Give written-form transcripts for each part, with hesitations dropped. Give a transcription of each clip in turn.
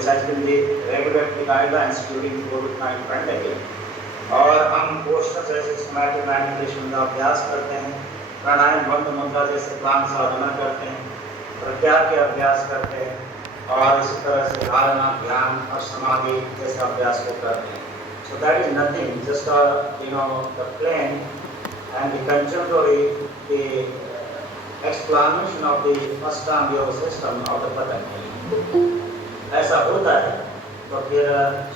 This has been the regulatory guidelines during कोविड-19 pandemic. और हम पोस्चर जैसे सोमैटिक मैनिपुलेशन का अभ्यास करते हैं, प्राणायाम बंद मुद्रा जैसे प्राण साधना करते हैं, प्रत्याहार के अभ्यास करते हैं, और इसी तरह से धारणा, ध्यान और समाधि जैसे अभ्यास को करते हैं। So that is nothing, just the plain and the contemporary the explanation of the Ashtanga yoga system of the Patanjali। ऐसा होता है तो फिर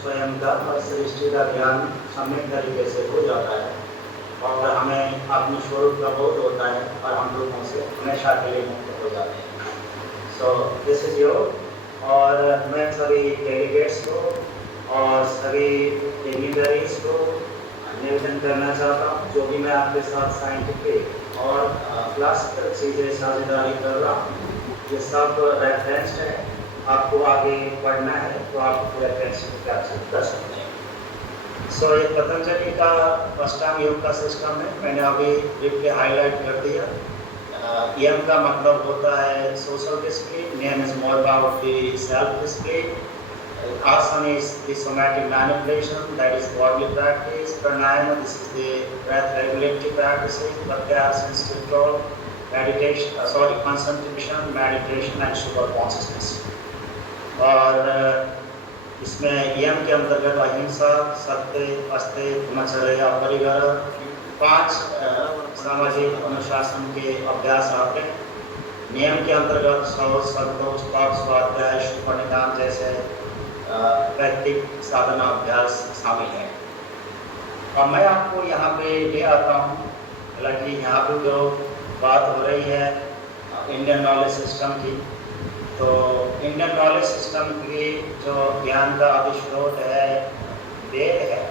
स्वयं का और सृष्टि का ज्ञान सम्यक तरीके से हो जाता है और हमें अपने स्वरूप का बोध होता है और हम लोगों से हमेशा के लिए मुक्त हो जाते हैं। सो दिस इज योग। और मैं सभी डेलीगेट्स को और सभी डिग्निटरीज को निवेदन करना चाहता हूँ, जो भी मैं आपके साथ साइंटिफिक और क्लासिकल चीज़ें साझेदारी कर रहा हूँ, ये सब रेफरेंस है। आपको आगे पढ़ना है तो आप रेफरेंस कैप्चर कर सकते हैं। सो ये पतंजलि का अष्टांग योग का सिस्टम है, मैंने अभी ब्रीफली हाईलाइट कर दिया। यम का मतलब होता है सोशल डिसिप्लिन, नियम is more about the self discipline, asana is the somatic manipulation, that is bodily practice, pranayama this is the breath regulatory practices, pratyahara sense control, meditation concentration, meditation and super consciousness। और इसमें यम के अंतर्गत अहिंसा, सत्य, अस्तेय, ब्रह्मचर्य, अपरिग्रह 5 सामाजिक अनुशासन के अभ्यास आते हैं। नियम के अंतर्गत शौच, सद्दोष, पाप, स्वाध्याय, शुभनिदान जैसे वैदिक साधना अभ्यास शामिल है। और मैं आपको यहाँ पे ले आता हूँ, हालांकि यहाँ पे जो बात हो रही है इंडियन नॉलेज सिस्टम की, तो इंडियन नॉलेज सिस्टम की जो ज्ञान का अधिस्रोत है वेद है,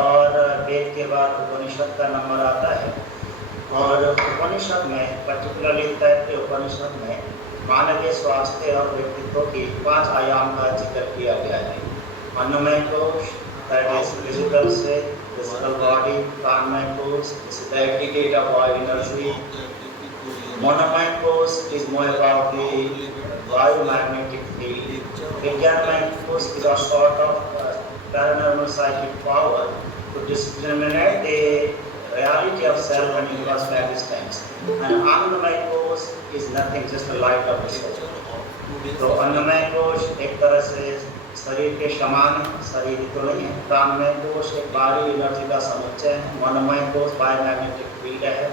और वेद के बाद उपनिषद का नंबर आता है। और उपनिषद में पर्टिकुलरली तैत्तिरीय उपनिषद में मानव के स्वास्थ्य और व्यक्तित्व की 5 आयाम का जिक्र किया गया है। अन्नमय कोश, that is physical say physical body, प्राणमय कोश is the aggregate of all energy, मनोमय कोश is more about the biomagnetic field, विज्ञानमय कोश is a sort of paranormal psychic power to discriminate the reality of self and universe by distance, and Annamaya कोश is nothing, just a light of the soul। तो अन्नमय कोश एक तरह से शरीर के समान है, शरीर तो नहीं है। प्राणमय कोश एक बाहरी एनर्जी का समुच्चय है। मनोमय कोश बायोमैग्नेटिक फील्ड है।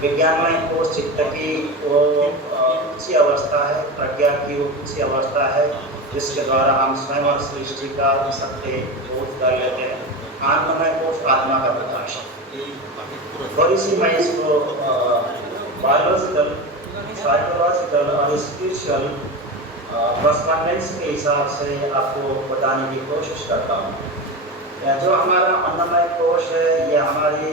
विज्ञानमय कोश चित्त की वो उच्च अवस्था है, प्रज्ञा की उच्च अवस्था है, जिसके द्वारा हम स्वयं और सृष्टि का सत्य बोध कर लेते हैं। आनंदमय कोश आत्मा का प्रकाश है। थोड़ी सी मैं इसको बायोलॉजिकल, साइकोलॉजिकल और स्पिरिचुअल कॉरेस्पॉन्डेंस के हिसाब से आपको बताने की कोशिश करता हूँ। जो हमारा अन्नमय कोश है, ये हमारी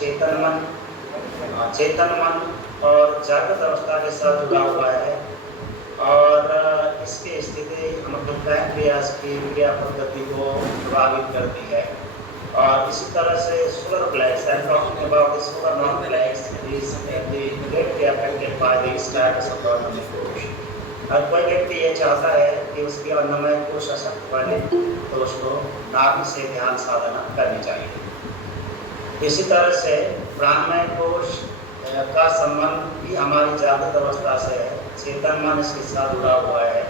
चेतन मन और जागृत अवस्था के साथ जुड़ा हुआ है, और इसकी स्थिति हमारे पैंक्रियास की क्रिया पद्धति को प्रभावित करती है। और इसी तरह से solar plexus, I am talking about the solar non plexus, is directly affected by the status of अन्नमय कोश। और कोई व्यक्ति ये चाहता है कि उसकी अन्नमय कोश अशक्त बने, तो उसको नाभि से ध्यान साधना करनी चाहिए। इसी तरह से प्राणमय कोश का संबंध भी हमारी जागृत अवस्था से है। चेतन मन इसके साथ जुड़ा हुआ है।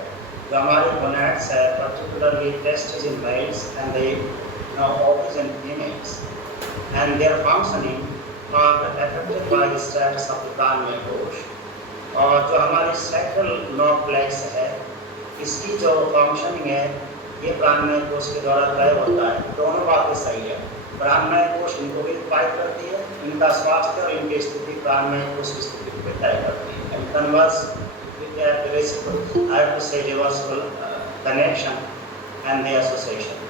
जो हमारे गोनैड्स है, particularly testis in males and the ovaries in females, and their functioning are affected by the status of the प्राणमय कोश। और जो हमारी सैक्रल नर्व प्लेक्स है, इसकी जो फंक्शनिंग है, ये प्राणमय कोश के द्वारा तय होता है। दोनों बातें सही है। प्राणमय कोश इनको भी पाई करती है, इनका स्वास्थ्य और इनकी स्थिति प्राणमय कोश की स्थिति को तय करती है। And converse with their reversible, I have to say reversible connection and the association।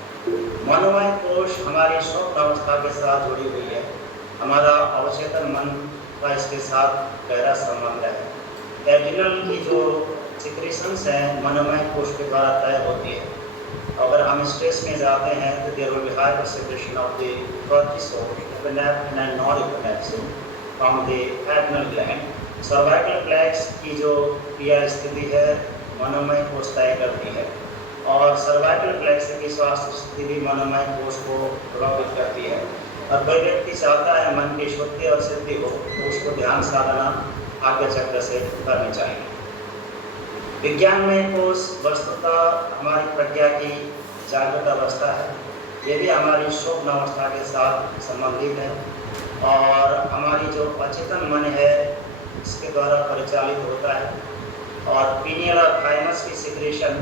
मनोमय कोश हमारी स्वप्न अवस्था के साथ जुड़ी हुई है। हमारा अवचेतन मन का इसके साथ गहरा संबंध है। एड्रिनल की जो सिक्रीशंस हैं, मनोमय कोश के द्वारा तय होती है। अगर हम स्ट्रेस में जाते हैं तो there will be high secretion of the cortisol, epinephrine and norepinephrine from the adrenal gland. Cervical plexus की जो क्रिया स्थिति है, मनोमय कोश तय करती है। और सर्वाइकल फ्लेक्सी की स्वास्थ्य स्थिति भी मनोमय कोष को प्रभावित करती है। और कोई व्यक्ति चाहता है मन की शुद्धि और सिद्धि हो तो उसको ध्यान साधना आज्ञा चक्र से करनी चाहिए। विज्ञान में कोष वस्तुतः हमारी प्रज्ञा की जागृत अवस्था है। ये भी हमारी स्वप्न अवस्था के साथ संबंधित है और हमारी जो अचेतन मन है इसके द्वारा परिचालित होता है। और पीनियल और थाइमस की सिक्रेशन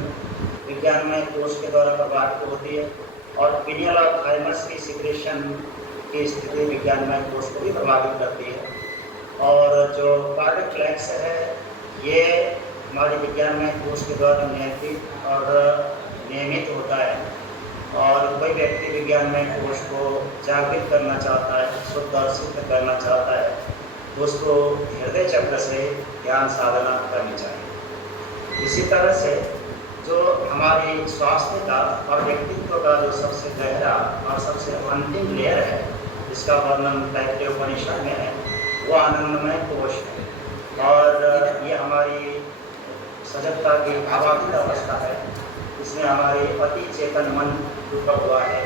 विज्ञान में कोष के द्वारा प्रभावित होती है और पीनियल और थाइमस की सिक्रेशन की स्थिति विज्ञान में कोष को भी प्रभावित करती है। और जो कार्डिक फ्लेक्स है ये हमारे विज्ञान में कोष के द्वारा नियंत्रित और नियमित होता है। और कोई व्यक्ति विज्ञान में कोष को जागृत करना चाहता है, शुद्ध और सिद्ध करना चाहता है तो उसको हृदय चक्र से ध्यान साधना करनी चाहिए। इसी तरह से जो हमारी स्वास्थ्य का और व्यक्तित्व का जो सबसे गहरा और सबसे अंतिम लेयर है जिसका वर्णन तैत्तिरीय उपनिषद में है वो आनंदमय कोष है। और ये हमारी सजगता की भावातीत अवस्था है। इसमें हमारे अति चेतन मन रुका हुआ है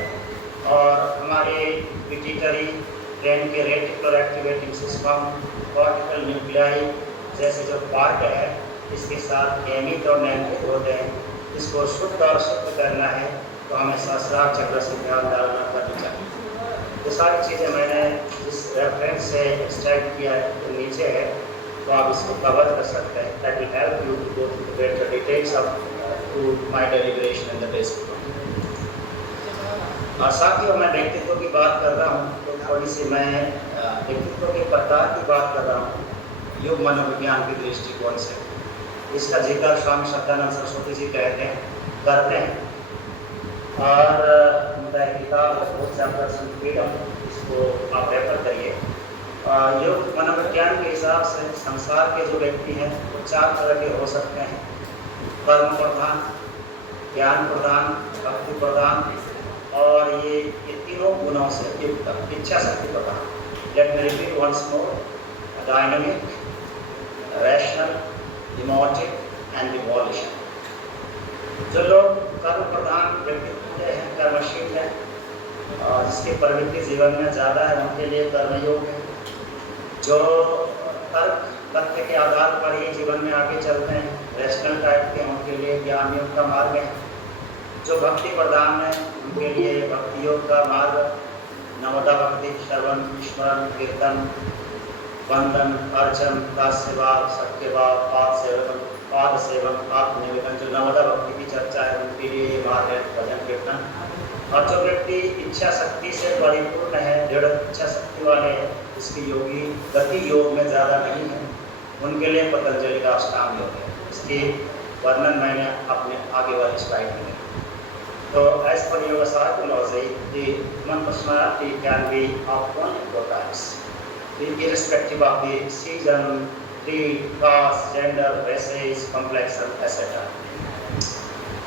और हमारे पिट्यूटरी ब्रेन के reticular activating system, cortical nuclei जैसे जो पार्ट है इसके साथ नियमित और नियंत्रित होते हैं। इसको शुद्ध और सिद्ध करना है तो हमें सहस्रार चक्र से ध्यान धारणा करनी चाहिए। ये सारी चीज़ें मैंने जिस रेफरेंस से एक्सट्रैक्ट किया है तो नीचे है तो आप इसको कवर कर सकते हैं। That will help you to go through the details of to my deliberation in the test. और साथियों मैं व्यक्तित्व की बात कर रहा हूँ तो थोड़ी सी मैं व्यक्तित्व के प्रकार की बात कर रहा हूँ योग मनोविज्ञान के दृष्टिकोण से। इसका जिक्र स्वामी श्रद्धानंद सरस्वती जी करते हैं और उनका एक किताब फ्रीडम, इसको आप रेफर करिए। योग मनोविज्ञान के हिसाब से संसार के जो व्यक्ति हैं वो 4 तरह के हो सकते हैं: कर्म प्रधान, ज्ञान प्रधान, भक्ति प्रधान और ये तीनों गुणों से युक्त इच्छा शक्ति प्रधान। Let me repeat once more: dynamic, rational, emotive and devolution. जो लोग कर्म प्रधान व्यक्तित्व के हैं, कर्मशील हैं और जिसकी प्रवृत्ति जीवन में ज़्यादा है उनके लिए कर्मयोग है। जो तर्क तथ्य के आधार पर ही जीवन में आगे चलते हैं, रैशनल टाइप के, उनके लिए ज्ञान योग का मार्ग है। जो भक्ति प्रधान है उनके लिए भक्ति योग का मार्ग, नवदा भक्ति, श्रवण, स्मरण, कीर्तन, वंदन, अर्चन, दास सेवा, सत्यभाव, पाद सेवन, आत्मनिवेदन, जो नवदा भक्ति की चर्चा है उनके लिए ये मार्ग है, भजन कीर्तन। और जो व्यक्ति इच्छा शक्ति से परिपूर्ण है, दृढ़ इच्छा शक्ति वाले हैं, इसकी योगी गति योग में ज़्यादा नहीं है, उनके लिए पतंजलि का अष्टांग योग है। इसकी वर्णन मैंने अपने आगे वाली स्लाइड में। तो एज पर yoga psychology, the human personality can be of one or two types, irrespective of the season, breed, caste, gender, races, complexion, etc.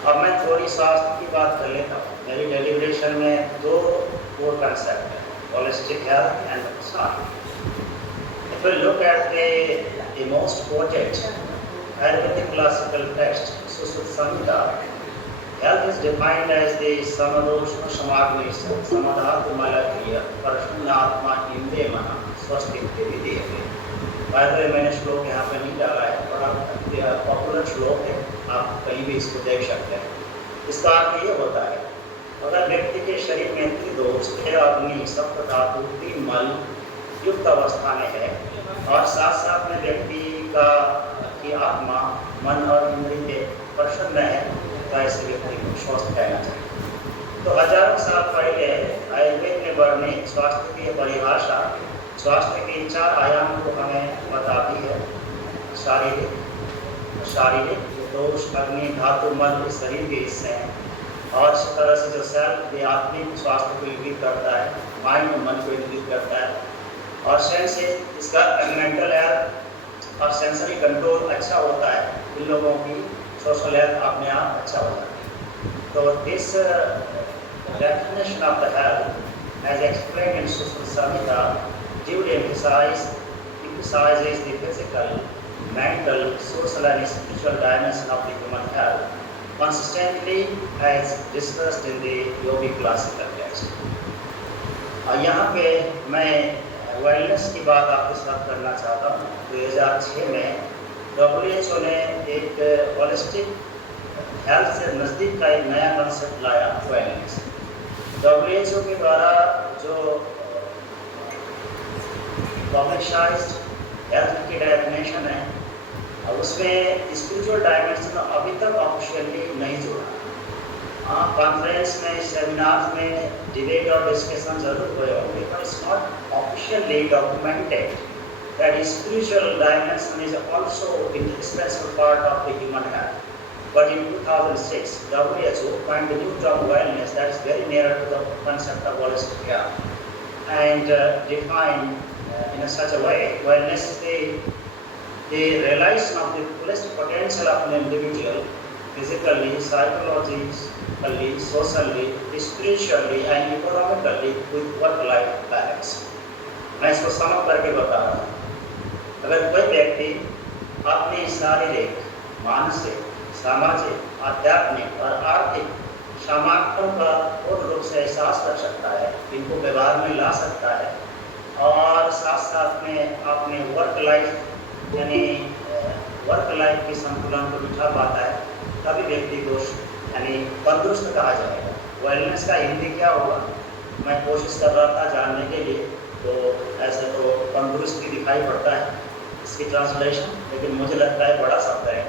अब मैं थोड़ी स्वास्थ्य की बात कर लेता हूँ। मेरी डेलिब्रेशन में 2 कोर कंसेप्ट है: holistic health and personality. If we look at the most quoted Ayurvedic classical text, Susruta Samhita, health is defined as the samadosha samagnisha samadhatu malakriya parshunatma inde mana swastikti vidiyate। वायदे मैंने श्लोक यहाँ पे नहीं डाला है, बड़ा पॉपुलर श्लोक है, आप कहीं भी इसको देख सकते हैं। इसका अर्थ ये होता है अगर व्यक्ति के शरीर में त्रिदोष, अग्नि, सप्त धातु, 3 मल युक्त अवस्था में है और साथ साथ में व्यक्ति की आत्मा, मन और इंद्रिय प्रसन्न है तो ऐसे व्यक्ति को स्वस्थ कहना चाहिए। तो हजारों साल पहले आयुर्वेद में वर्णित स्वास्थ्य की परिभाषा स्वास्थ्य के 4 आयाम को हमें बताती है: शारीरिक दोष, अग्नि, धातु, मन शरीर के हिस्से हैं और इस तरह से जो सेल्फ भी आत्मिक स्वास्थ्य को इंगित करता है, माइंड और मन को इंगित करता है। और सेंस इसका मेंटल हेल्थ और सेंसरी कंट्रोल अच्छा होता है, इन लोगों की सोशल हेल्थ अपने आप अच्छा हो जाती है। तो this definition of the health as explained in Sushruta Samhita duly emphasizes the physical, mental, social and spiritual dimension of the human health consistently as discussed in the yogic classical text. और यहाँ पे मैं वेलनेस की बात आपके साथ करना चाहता हूँ। 2006 में WHO ने एक होलिस्टिक हेल्थ से नज़दीक का एक नया कंसेप्ट लाया, वेलनेस। WHO के द्वारा जो पब्लिशाइज्ड हेल्थ की डेफिनेशन है, उसमें स्पिरिचुअल डायमेंशन अभी तक ऑफिशियली नहीं जोड़ा। कॉन्फ्रेंस में, सेमिनार्स में डिबेट और डिस्कशन जरूर हुए होंगे, but it's not officially documented that spiritual dimension is also an indispensable part of the human health. But in 2006, WHO coined the new term wellness that is very nearer to the concept of holistic health, and defined in such a way, wellness is the realization of the fullest potential of an individual, physically, psychologically, socially, spiritually and economically with work-life balance. मैं इसको समझ करके बता रहा हूँ। अगर कोई व्यक्ति अपनी शारीरिक, मानसिक, सामाजिक, आध्यात्मिक और आर्थिक सामर्थ्यों का पूर्ण रूप से एहसास कर सकता है, इनको व्यवहार में ला सकता है और साथ साथ में अपने वर्क लाइफ की संतुलन को बिठा पाता है, तभी व्यक्ति को तंदुरुस्त कहा जाएगा। वेलनेस का हिंदी क्या होगा, मैं कोशिश कर रहा था जानने के लिए, तो ऐसे तो तंदुरुस्ती दिखाई पड़ता है इसकी ट्रांसलेशन, लेकिन मुझे लगता है बड़ा शब्द है।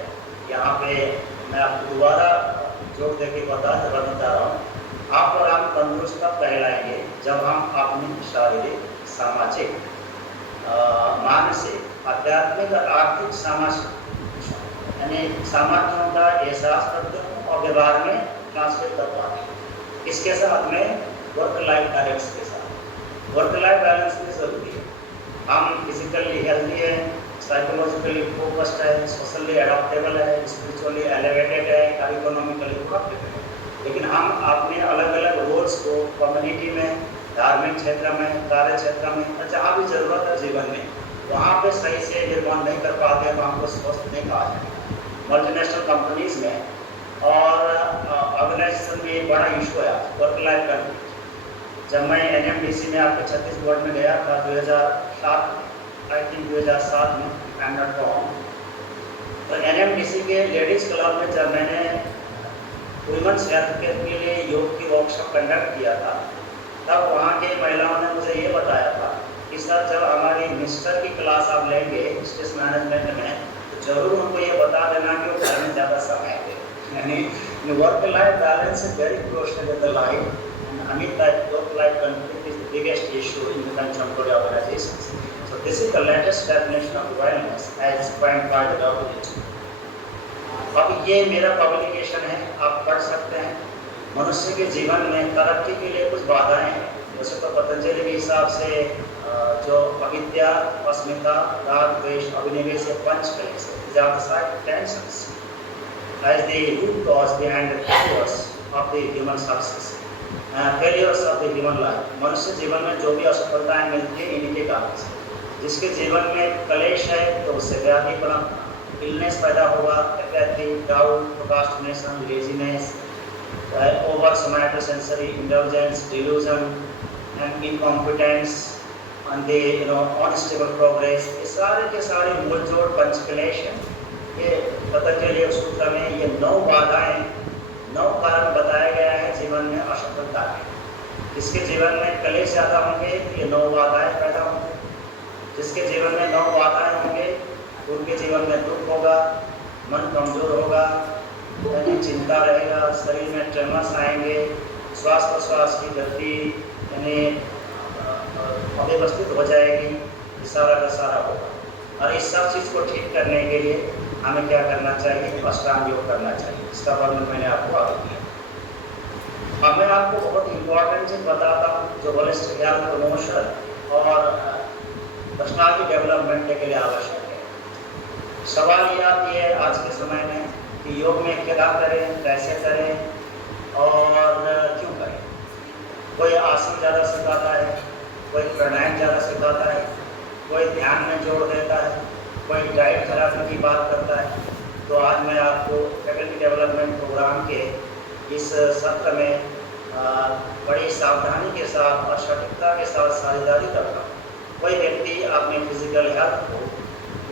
यहाँ पे मैं आपको दोबारा जोड़ दे के बताना चाह रहा हूँ। आप और हम तंदुरुस्त तब कहलाएंगे जब हम अपनी शारीरिक, सामाजिक, मानसिक, आध्यात्मिक और आर्थिक सामर्थ्यों का एहसास करते हैं और व्यवहार में ट्रांसलेट कर पाते हैं। इसके साथ में वर्क लाइफ बैलेंस के साथ, वर्क लाइफ बैलेंस भी जरूरी है। हम फिजिकली हेल्दी है, साइकोलॉजिकली फोकस्ड है, सोशली एडॉप्टेबल है, स्पिरिचुअली एलिवेटेड है और इकोनॉमिकली प्रोडक्टिव है, लेकिन हम अपने अलग अलग रोल्स को कम्युनिटी में, धार्मिक क्षेत्र में, कार्य क्षेत्र में, जहाँ भी जरूरत है जीवन में, वहाँ पे सही से निर्माण नहीं कर पाते तो हमको स्वस्थ नहीं कहा जाएगा। मल्टीनेशनल कंपनीज में और ऑर्गेनाइजेशन में बड़ा इशू है वर्क लाइफ बैलेंस। जब मैं NMDC में आपके छत्तीसगढ़ में गया था 2007 में, तो NMDC के लेडीज़ क्लब में जब मैंने वुमेन्स हेल्थ केयर के लिए योग की वर्कशॉप कंडक्ट किया था, तब वहाँ के महिलाओं ने मुझे ये बताया था कि सर जब हमारी मिनिस्टर की क्लास आप लेंगे स्ट्रेस मैनेजमेंट में, तो जरूर उनको ये बता देना कि वो घर में ज़्यादा समय दे। यानी work life balance is very close to the life, and amid that work life conflict is the biggest issue in the contemporary organizations. So this is the latest definition of wellness as coined by the WHO. अब ये मेरा publication है, आप पढ़ सकते हैं। मनुष्य के जीवन में तरक्की के लिए कुछ बाधाएं हैं, जैसे तो पतंजलि के हिसाब से जो अविद्या, अस्मिता, राग, द्वेष, अभिनिवेश, पंच क्लेश, tensions as the root cause behind the failures of the human success, failures of the human life. मनुष्य जीवन में जो भी असफलताएं मिलती हैं इन्हीं के कारण से। जिसके जीवन में कलेश है तो उससे व्याधिपना, इलनेस पैदा होगा, apathy, doubt, procrastination, laziness, over somatosensory indulgence, delusion and incompetence and the unstable progress. ये सारे के सारे मूल जोड़ पंचक्लेश हैं। ये पतंजलि सूत्र में ये 9 बाधाएं, 9 कारण बताया गया है जीवन में असफलता के। जिसके जीवन में कलेश ज़्यादा होंगे ये 9 बाधाएं पैदा होंगी, जिसके जीवन में 9 बाधाएं होंगे उनके जीवन में दुख होगा, मन कमजोर होगा, यानी चिंता रहेगा, शरीर में ट्रेमर्स आएंगे, श्वास प्रश्वास की गति यानी अव्यवस्थित हो जाएगी, सारा का सारा होगा। और इस सब चीज़ को ठीक करने के लिए हमें क्या करना चाहिए, अष्टांग योग करना चाहिए। इसका वर्णन मैंने आपको आगे किया। अब मैं आपको बहुत इम्पोर्टेंट चीज़ बताता हूँ जो होलिस्टिक हेल्थ प्रमोशन और पर्सनालिटी डेवलपमेंट के लिए आवश्यक है। सवाल ये आती है आज के समय में कि योग में क्या करें, कैसे करें और क्यों करें। कोई आसन ज़्यादा सिखाता है, कोई प्राणायाम ज़्यादा सिखाता है, कोई ध्यान में जोड़ देता है, कोई डाइट थेरेपी की बात करता है, तो आज मैं आपको फैकल्टी डेवलपमेंट प्रोग्राम के इस सत्र में बड़ी सावधानी के साथ और सटीकता के साथ साझेदारी करता हूँ। कोई व्यक्ति अपने फिजिकल हेल्थ को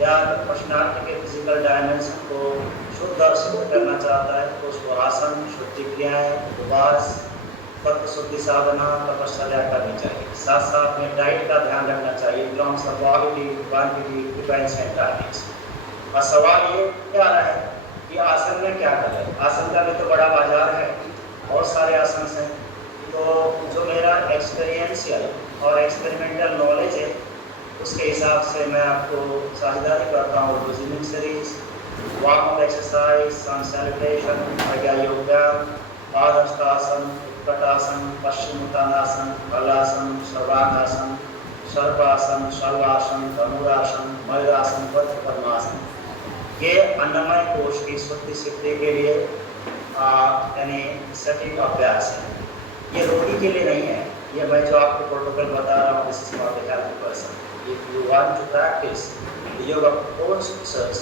या पर्सनालिटी के फिजिकल डायमेंशन को शुद्ध और सिद्ध करना चाहता है तो उसको आसन, शुद्धि क्रियाएँ, उपवास, तत्व शुद्धि साधना, तपश्चर्या करनी चाहिए। साथ साथ में डाइट का ध्यान रखना चाहिए, terms of quality, quantity, frequency and timings. और सवाल ये क्या आ रहा है कि आसन में क्या करें? आसन का भी तो बड़ा बाजार है, बहुत सारे आसन हैं। तो जो मेरा एक्सपीरियंशियल और एक्सपेरिमेंटल नॉलेज है उसके हिसाब से मैं आपको साझेदारी करता हूँ। Reasoning series, warm up exercise, sun salutation, प्रज्ञा योग व्यायाम, पादहस्तासन, उत्कटासन, पश्चिमोत्तानासन, हलासन, सर्वांगासन, सर्पासन, शल्वासन, धनुरासन, मयूरासन, वज्र पद्मासन। ये अन्नमय कोश की शुद्धि सिद्धि के लिए यानी सटीक अभ्यास है। ये रोगी के लिए नहीं है। ये मैं जो आपको प्रोटोकॉल बता रहा हूँ, this is for the healthy person. If you want to practice yoga postures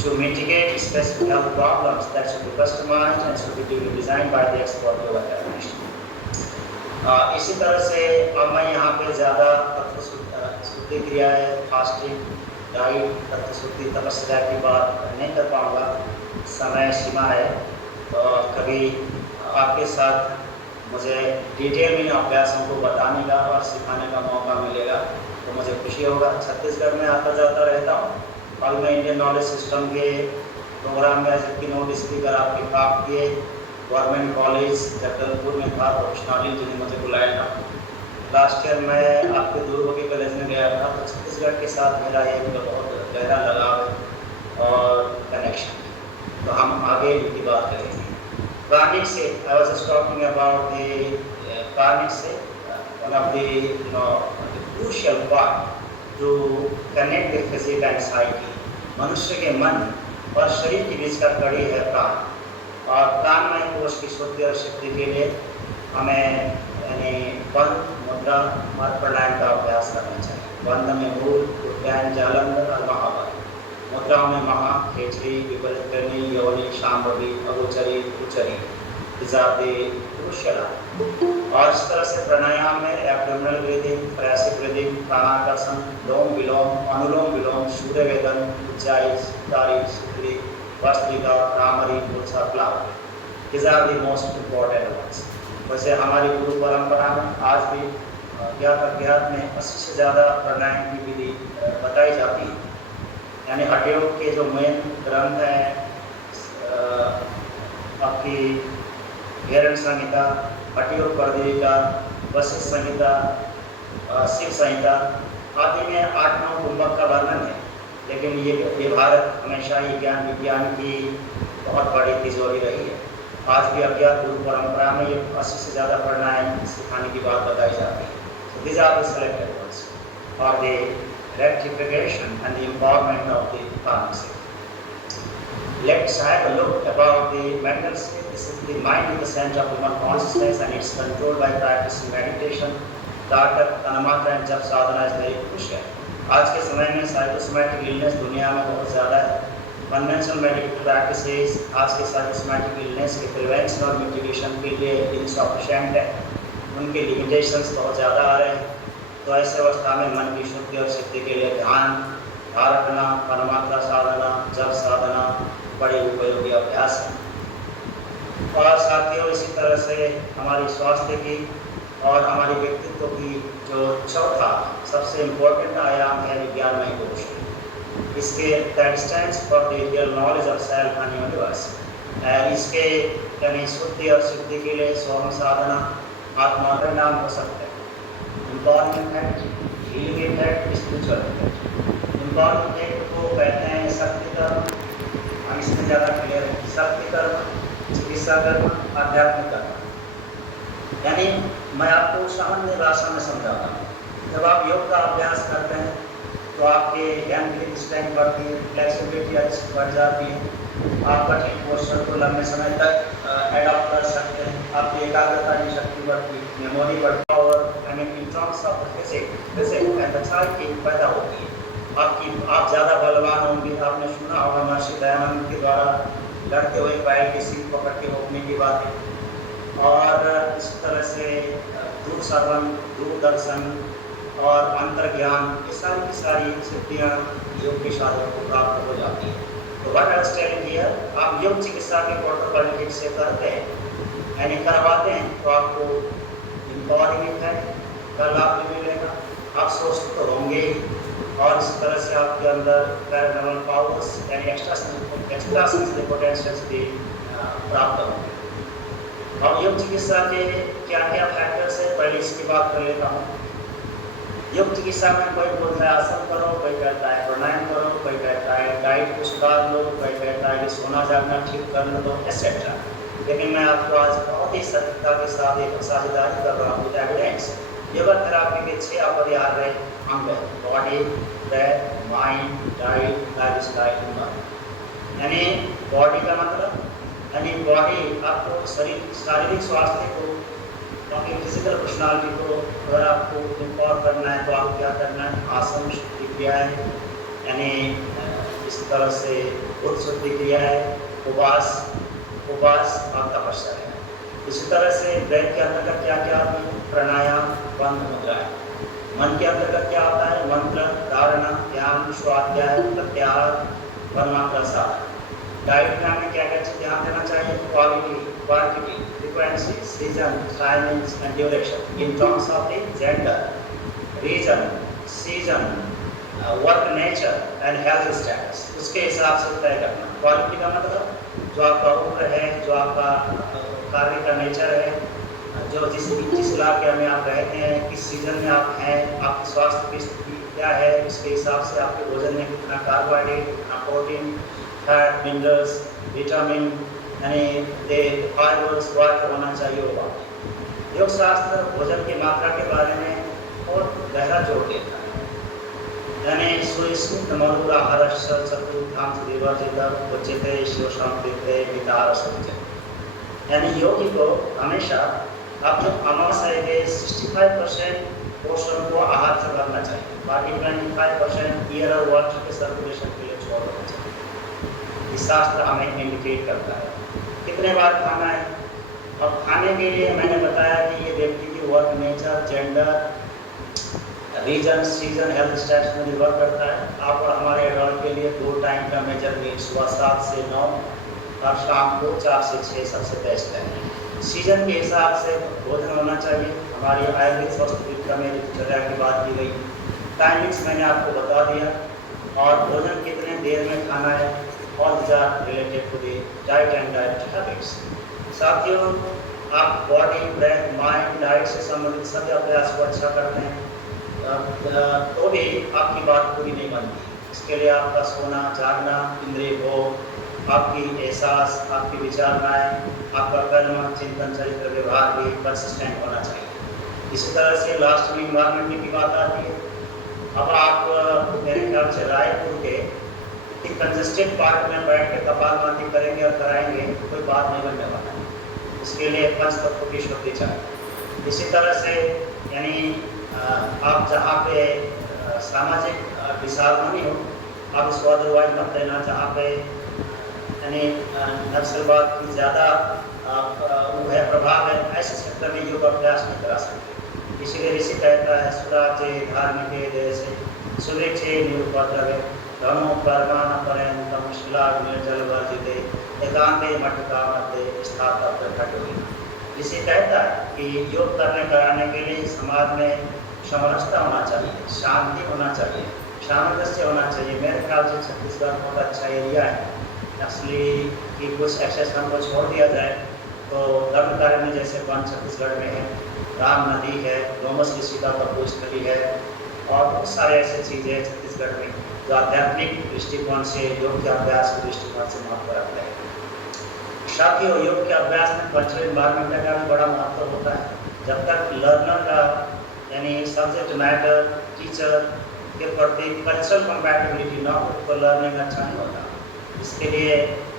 to mitigate specific health problems, that should be customized and should be designed by the expert yoga technician। इसी तरह से अब मैं यहाँ पे ज़्यादा तत्व शुद्धि क्रियाएँ, फास्टिंग, डाइट, तत्व शुद्धि, तपस्या की बात नहीं कर पाऊँगा, समय सीमा है। कभी आपके साथ मुझे डिटेल में अभ्यासों को बताने का और सिखाने का मौका मिलेगा तो मुझे खुशी होगा। छत्तीसगढ़ में आता जाता रहता हूँ। कल मैं इंडियन नॉलेज सिस्टम के प्रोग्राम में एज ए कीनोट स्पीकर आपके काम किए। गवर्नमेंट कॉलेज जगदलपुर में था, प्रोफेशनली जिन्हें मुझे बुलाया था। लास्ट ईयर मैं आपके दुर्ग के कॉलेज में गया था। तो छत्तीसगढ़ के साथ मेरा एक बहुत गहरा लगाव है और कनेक्शन। तो हम आगे इनकी बात करेंगे। प्राणिक से I was just talking about the प्राणिक से one of the crucial part to connect the physical and psyche। मनुष्य के मन और शरीर के बीच का कड़ी है प्राण। और प्राणमय कोश की शुद्धि और शक्ति के लिए हमें यानी बंध, मुद्रा और प्राणायाम का अभ्यास करना चाहिए। बंध में मूल, उद्यान, जालंधर और महाबल। मुद्राओं में महा, खेचरी, विपरीत करनी, योनि, शांभवी, अगोचरी, उचरी, और इस तरह से प्राणायाम में एब्डोमिनल ब्रीदिंग, थोरैसिक ब्रीदिंग, प्राणाकर्षण, लोम विलोम, अनुलोम विलोम, सूर्य वेदन, उज्जाई, सुतारी, सुतरी, वस्त्रिका, bhramari, पुरुषाप्लाव, these are the most important ones। वैसे हमारी गुरु परंपरा में आज भी ज्ञात अज्ञात में 80 से ज़्यादा प्राणायाम की विधि बताई जाती है। यानी हठयोग के जो मेन ग्रंथ हैं आपकी घेरण संहिता, हठयोग परदीपिका, वशिष्ठ संहिता, शिव संहिता आदि में 8-9 कुंभक का वर्णन है। लेकिन ये भारत हमेशा ही ज्ञान विज्ञान की बहुत बड़ी तिजोरी रही है। आज भी अज्ञात गुरु परंपरा में ये 80 से ज़्यादा प्राणायाम सिखाने की बात बताई जाती है। So these are the selected ones for the rectification and the empowerment of the pharmacy। Let's have a look about the mental state। This is the mind in the center of human consciousness and it's controlled by practicing meditation, Tartak, Tanamatra and Jap sadhana is very crucial। आज के समय में psychosomatic illness दुनिया में बहुत ज़्यादा है। Conventional medical practices आज के साइकोसोमैटिक इलनेस के प्रिवेंशन और मिटिगेशन के लिए इनसफिशिएंट है। उनके लिमिटेशंस बहुत ज़्यादा आ रहे हैं। तो ऐसे अवस्था में मन की शुद्धि और सिद्धि के लिए ध्यान, धारणा, परमात्मा साधना, जप साधना बड़े उपयोगी अभ्यास है। और साथियों इसी तरह से हमारी स्वास्थ्य की और हमारी व्यक्तित्व की जो चौथा सबसे इम्पोर्टेंट आयाम है विज्ञानमय कोश। इसके that stands for the real knowledge of self and universe. इसके यानी शुद्धि और सिद्धि के लिए स्वयं साधना, आत्मा का नाम हो सकते हैं। इम्पॉर्टेंट है, healing effect, spiritual effect. Important है को कहते हैं शक्ति कर्म, हम इसमें ज़्यादा क्लियर है। शक्ति कर्म, चिकित्सा कर्म, आध्यात्मिक कर्म। यानी मैं आपको सामान्य भाषा में समझाता हूँ। जब आप योग का अभ्यास करते हैं तो आपके हैंड ग्रिप स्ट्रेंथ बढ़ती है, फ्लेक्सिबिलिटी अच्छी बढ़ जाती है, आप कठिन पोस्चर को लंबे समय तक एडॉप्ट कर सकते हैं, आपकी एकाग्रता की शक्ति बढ़ती है, मेमोरी बढ़ती है और in terms of physics and the psychic पैदा होती है। आप ज़्यादा बलवान होंगे। आपने सुना होगा महर्षि दयानंद के द्वारा लड़ते हुए बैल की सीट पकड़ के रोकने की बातें। और इस तरह से दूरश्रवण, दूरदर्शन और अंतर्ज्ञान, ये सारी की सारी सिद्धियाँ योग के साधन को प्राप्त हो जाती है। तो what I was telling here, आप योग चिकित्सा के प्रोटोकॉल से करते हैं यानी करवाते हैं तो आपको बॉडी में है का लाभ भी मिलेगा, आप स्वस्थ तो होंगे ही, और इस तरह से आपके अंदर पैरानॉर्मल पावर्स यानी एक्स्ट्रा सेंसिटिव पोटेंशियल्स भी प्राप्त होंगे। और योग चिकित्सा के क्या क्या फैक्टर्स है, पहले इसकी बात कर लेता हूँ। योग चिकित्सा में कोई बोलता है आसन करो, कोई कहता है प्राणायाम करो, कोई कहता है डाइट को सुधार लो, कोई कहता है कि सोना जागना ठीक कर लो, एक्सेट्रा। लेकिन मैं आपको आज बहुत ही सटीकता के साथ एक साझेदारी कर रहा हूँ एविडेंस। योग थेरापी के 6 अपरिहार्य अंग है: body, breath, mind, diet, lifestyle. यानी बॉडी का मतलब यानी बॉडी आपको शारीरिक स्वास्थ्य को, अपनी फिजिकल पर्सनालिटी को अगर आपको इम्पावर करना है तो आपको क्या करना है? आसन शुद्धि क्रिया है, यानी इस तरह से बुद्ध शुद्धि क्रिया है, उपवास और तपस्या है। इसी तरह से ब्रेथ के अंतर्गत क्या क्या आती है? प्राणायाम, बंध मुद्राएं। मन के अंतर्गत क्या आता है? मंत्र, धारणा, ध्यान, स्वाध्याय, प्रत्याहार, परमात्मा साधन। डाइट में हमें क्या क्या चीज ध्यान देना चाहिए? Quality, quantity, frequency, season, timings and duration in terms of the gender, region, season, work nature and health status, उसके हिसाब से तय करना। क्वालिटी का मतलब जो आपका उम्र है, जो आपका कार्य का नेचर है, जो जिस इलाके में आप रहते हैं, किस सीजन में आप हैं, आपकी स्वास्थ्य की स्थिति क्या है, उसके हिसाब से आपके भोजन में कितना कार्बोहाइड्रेट, कितना प्रोटीन, फैट, मिनरल्स, विटामिन यानी फाइबर्स वर्क होना चाहिए होगा। योग शास्त्र भोजन की मात्रा के बारे में बहुत गहरा जोर देता है, यानी सुस्मित मधुर आहार चतुर्थांश विवर्जित उच्यते शिवशांतिते विकार समुचय। यानी योगी को हमेशा आप जो अमाशय के 65% पोषण को आहार से करना चाहिए, बाकी 25% ईयर और वाटर के सर्कुलेशन के लिए छोड़ देना चाहिए। इस शास्त्र हमें इंडिकेट करता है कितने बार खाना है। अब खाने के लिए मैंने बताया कि ये व्यक्ति की work nature, gender, region, season, health status में निर्भर करता है। आप और हमारे एडल्ट के लिए 2 टाइम का मेजर मील सुबह 7 से 9 और शाम को 4 से 6 सबसे बेस्ट है। सीजन के हिसाब से भोजन होना चाहिए। हमारी आयुर्वेद स्वास्थ्य में दिनचर्या की बात की गई, टाइमिंग्स मैंने आपको बता दिया, और भोजन कितने देर में खाना है, all these are related to the diet and dietary habits। साथियों, आप बॉडी, ब्रेथ, माइंड, डाइट से संबंधित सभी अभ्यास को अच्छा करते हैं तो भी आपकी बात पूरी नहीं बनती। इसके लिए आपका सोना जागना, इंद्रिय भोग, आपकी एहसास, आपकी विचारणाएं, आपका कर्म, चिंतन, चरित्र, व्यवहार भी कंसिस्टेंट होना चाहिए। इसी तरह से लास्ट में इन्वायरमेंट की बात आती है। अब आप मेरे ख्याल से रायपुर के कंजेस्टेड पार्ट में बैठ के कपालभाति करेंगे और कराएंगे, कोई बात नहीं बनने वाला है। इसके लिए 5 तत्वों की शुद्धि चाहिए। इसी तरह से यानी आप जहाँ पे सामाजिक विसारमनी हो, आप इसको अदरवाइज मत देना। जहाँ पे यानी नक्सलवाद की ज़्यादा वो है, प्रभाव है, ऐसे क्षेत्र में योग अभ्यास नहीं करा सकते। इसीलिए ऋषि कहता है सुराचे धार्मिक देश सुरेक्षे निरुपद्रवे धनो कर्मान पर्यंतम शिलाग निर्जल वर्जिते एकांते मटका मध्य स्थापित। जिसे कहता है कि योग करने कराने के लिए समाज में समरसता होना चाहिए, शांति होना चाहिए, सामंजस्य होना चाहिए। मेरे ख्याल से छत्तीसगढ़ बहुत अच्छा एरिया है। नक्सली की कुछ एक्सेशन को छोड़ दिया जाए तो दंडकारण्य जैसे वन छत्तीसगढ़ में है, राम नदी है, डोमस की सीता तपो स्थली है, और बहुत सारे ऐसे चीज़ें हैं छत्तीसगढ़ में जो आध्यात्मिक दृष्टिकोण से, योग के अभ्यास के दृष्टिकोण से महत्व रखते हैं। साथियों, योग के अभ्यास में कल्चरल इन्वायरमेंट का भी बड़ा महत्व होता है। जब तक लर्नर का यानी सब्जेक्ट मैटर, टीचर के प्रति कल्चरल कंपैटिबिलिटी ना हो तो लर्निंग अच्छा नहीं होता। इसके लिए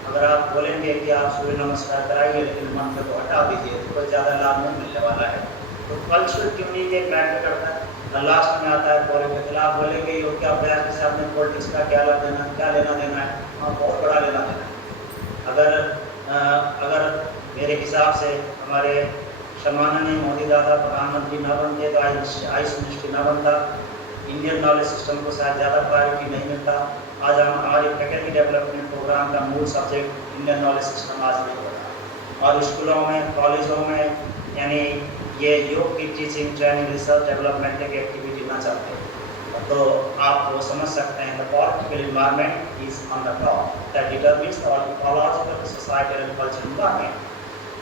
अगर आप बोलेंगे कि आप सूर्य नमस्कार कराइए लेकिन मंत्र को हटा दीजिए तो कोई ज़्यादा लाभ नहीं मिलने वाला है। तो कल्चरल ट्यूनिंग एक मैटर करता है। लास्ट में आता है पॉलिटिकल। आप बोलेंगे योग के अभ्यास से आपने पॉलिटिक्स का क्या लेना देना है? हाँ, बहुत बड़ा लेना देना है। अगर मेरे हिसाब से हमारे सम्माननीय मोदी दादा प्रधानमंत्री न बनते तो आयुष मिनिस्ट्री न बनता, इंडियन नॉलेज सिस्टम को शायद ज़्यादा प्रायोरिटी नहीं मिलता। आज हम हमारे फैकल्टी डेवलपमेंट प्रोग्राम का मूल सब्जेक्ट इंडियन नॉलेज सिस्टम आज नहीं होता। और स्कूलों में, कॉलेजों में यानी ये योग की टीचिंग, ट्रेनिंग, रिसर्च, डेवलपमेंट की एक्टिविटी ना चलते तो आप वो समझ सकते हैं the political environment is on the top that determines the ecological, societal and cultural environment.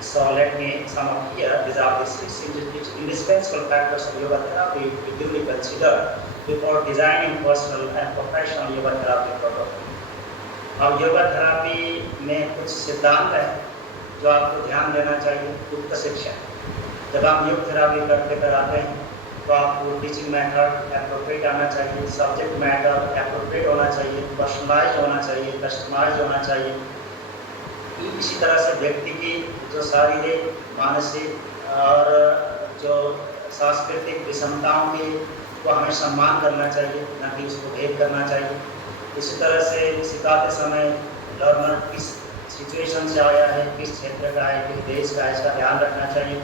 So let me sum up here. These are the 6 indispensable factors of yoga therapy to be duly considered before designing personal and professional yoga therapy protocol. अब yoga therapy में कुछ सिद्धांत हैं जो आपको ध्यान देना चाहिए. युक्त शिक्षा. जब आप योग थेरापी करते कराते हैं तो आपको टीचिंग मेथड एप्रोप्रिएट आना चाहिए, सब्जेक्ट मैटर एप्रोप्रिएट होना चाहिए, पर्सनलाइज होना चाहिए, कस्टमाइज होना चाहिए. इसी तरह से व्यक्ति की जो शारीरिक, मानसिक और जो सांस्कृतिक विषमताओं की को हमें सम्मान करना चाहिए, न कि उसको भेद करना चाहिए. इसी तरह से सिखाते समय लर्नर किस सिचुएशन से आया है, किस क्षेत्र का है, किस देश का है, इसका ध्यान रखना चाहिए.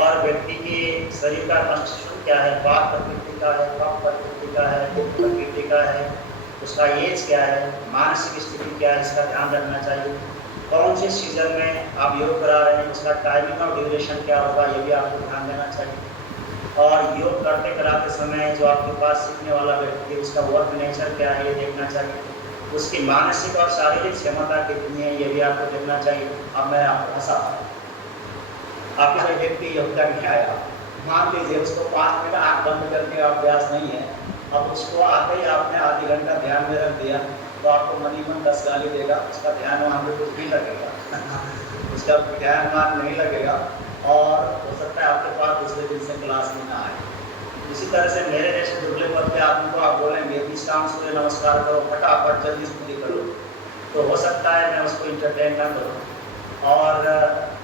और व्यक्ति के शरीर का कॉन्स्टिट्यूशन क्या है, वात प्रकृति का है, कफ प्रकृति का है, पित्त प्रकृति का है, उसका एज क्या है, मानसिक स्थिति क्या है, इसका ध्यान रखना चाहिए. कौन से सीजन में आप योग करा रहे हैं, उसका टाइमिंग और ड्यूरेशन क्या होगा, ये भी आपको ध्यान देना चाहिए. और योग करते कराते समय जो आपके पास सीखने वाला व्यक्ति है उसका वर्क नेचर क्या है, ये देखना चाहिए. उसकी मानसिक और शारीरिक क्षमता कितनी है, ये भी आपको देखना चाहिए. अब मैं आपको हंसा, आपका व्यक्ति योग करके आया, मान लीजिए उसको 5 मिनट आँख बंद करके अभ्यास नहीं है, अब उसको आते ही आपने आधे घंटा ध्यान में रख दिया तो आपको मनी मन 10 गाली देगा, उसका ध्यान वहाँ पे कुछ नहीं लगेगा. उसका ध्यान मान नहीं लगेगा और हो सकता है आपके पास दूसरे दिन से क्लास में ना आए. इसी तरह से मेरे जैसे दुबले पद के आदमी को आप बोलेंगे कि शाम सूर्य नमस्कार करो, फटाफट जल्दी स्तुति करो, तो हो सकता है मैं उसको इंटरटेन ना करूँ और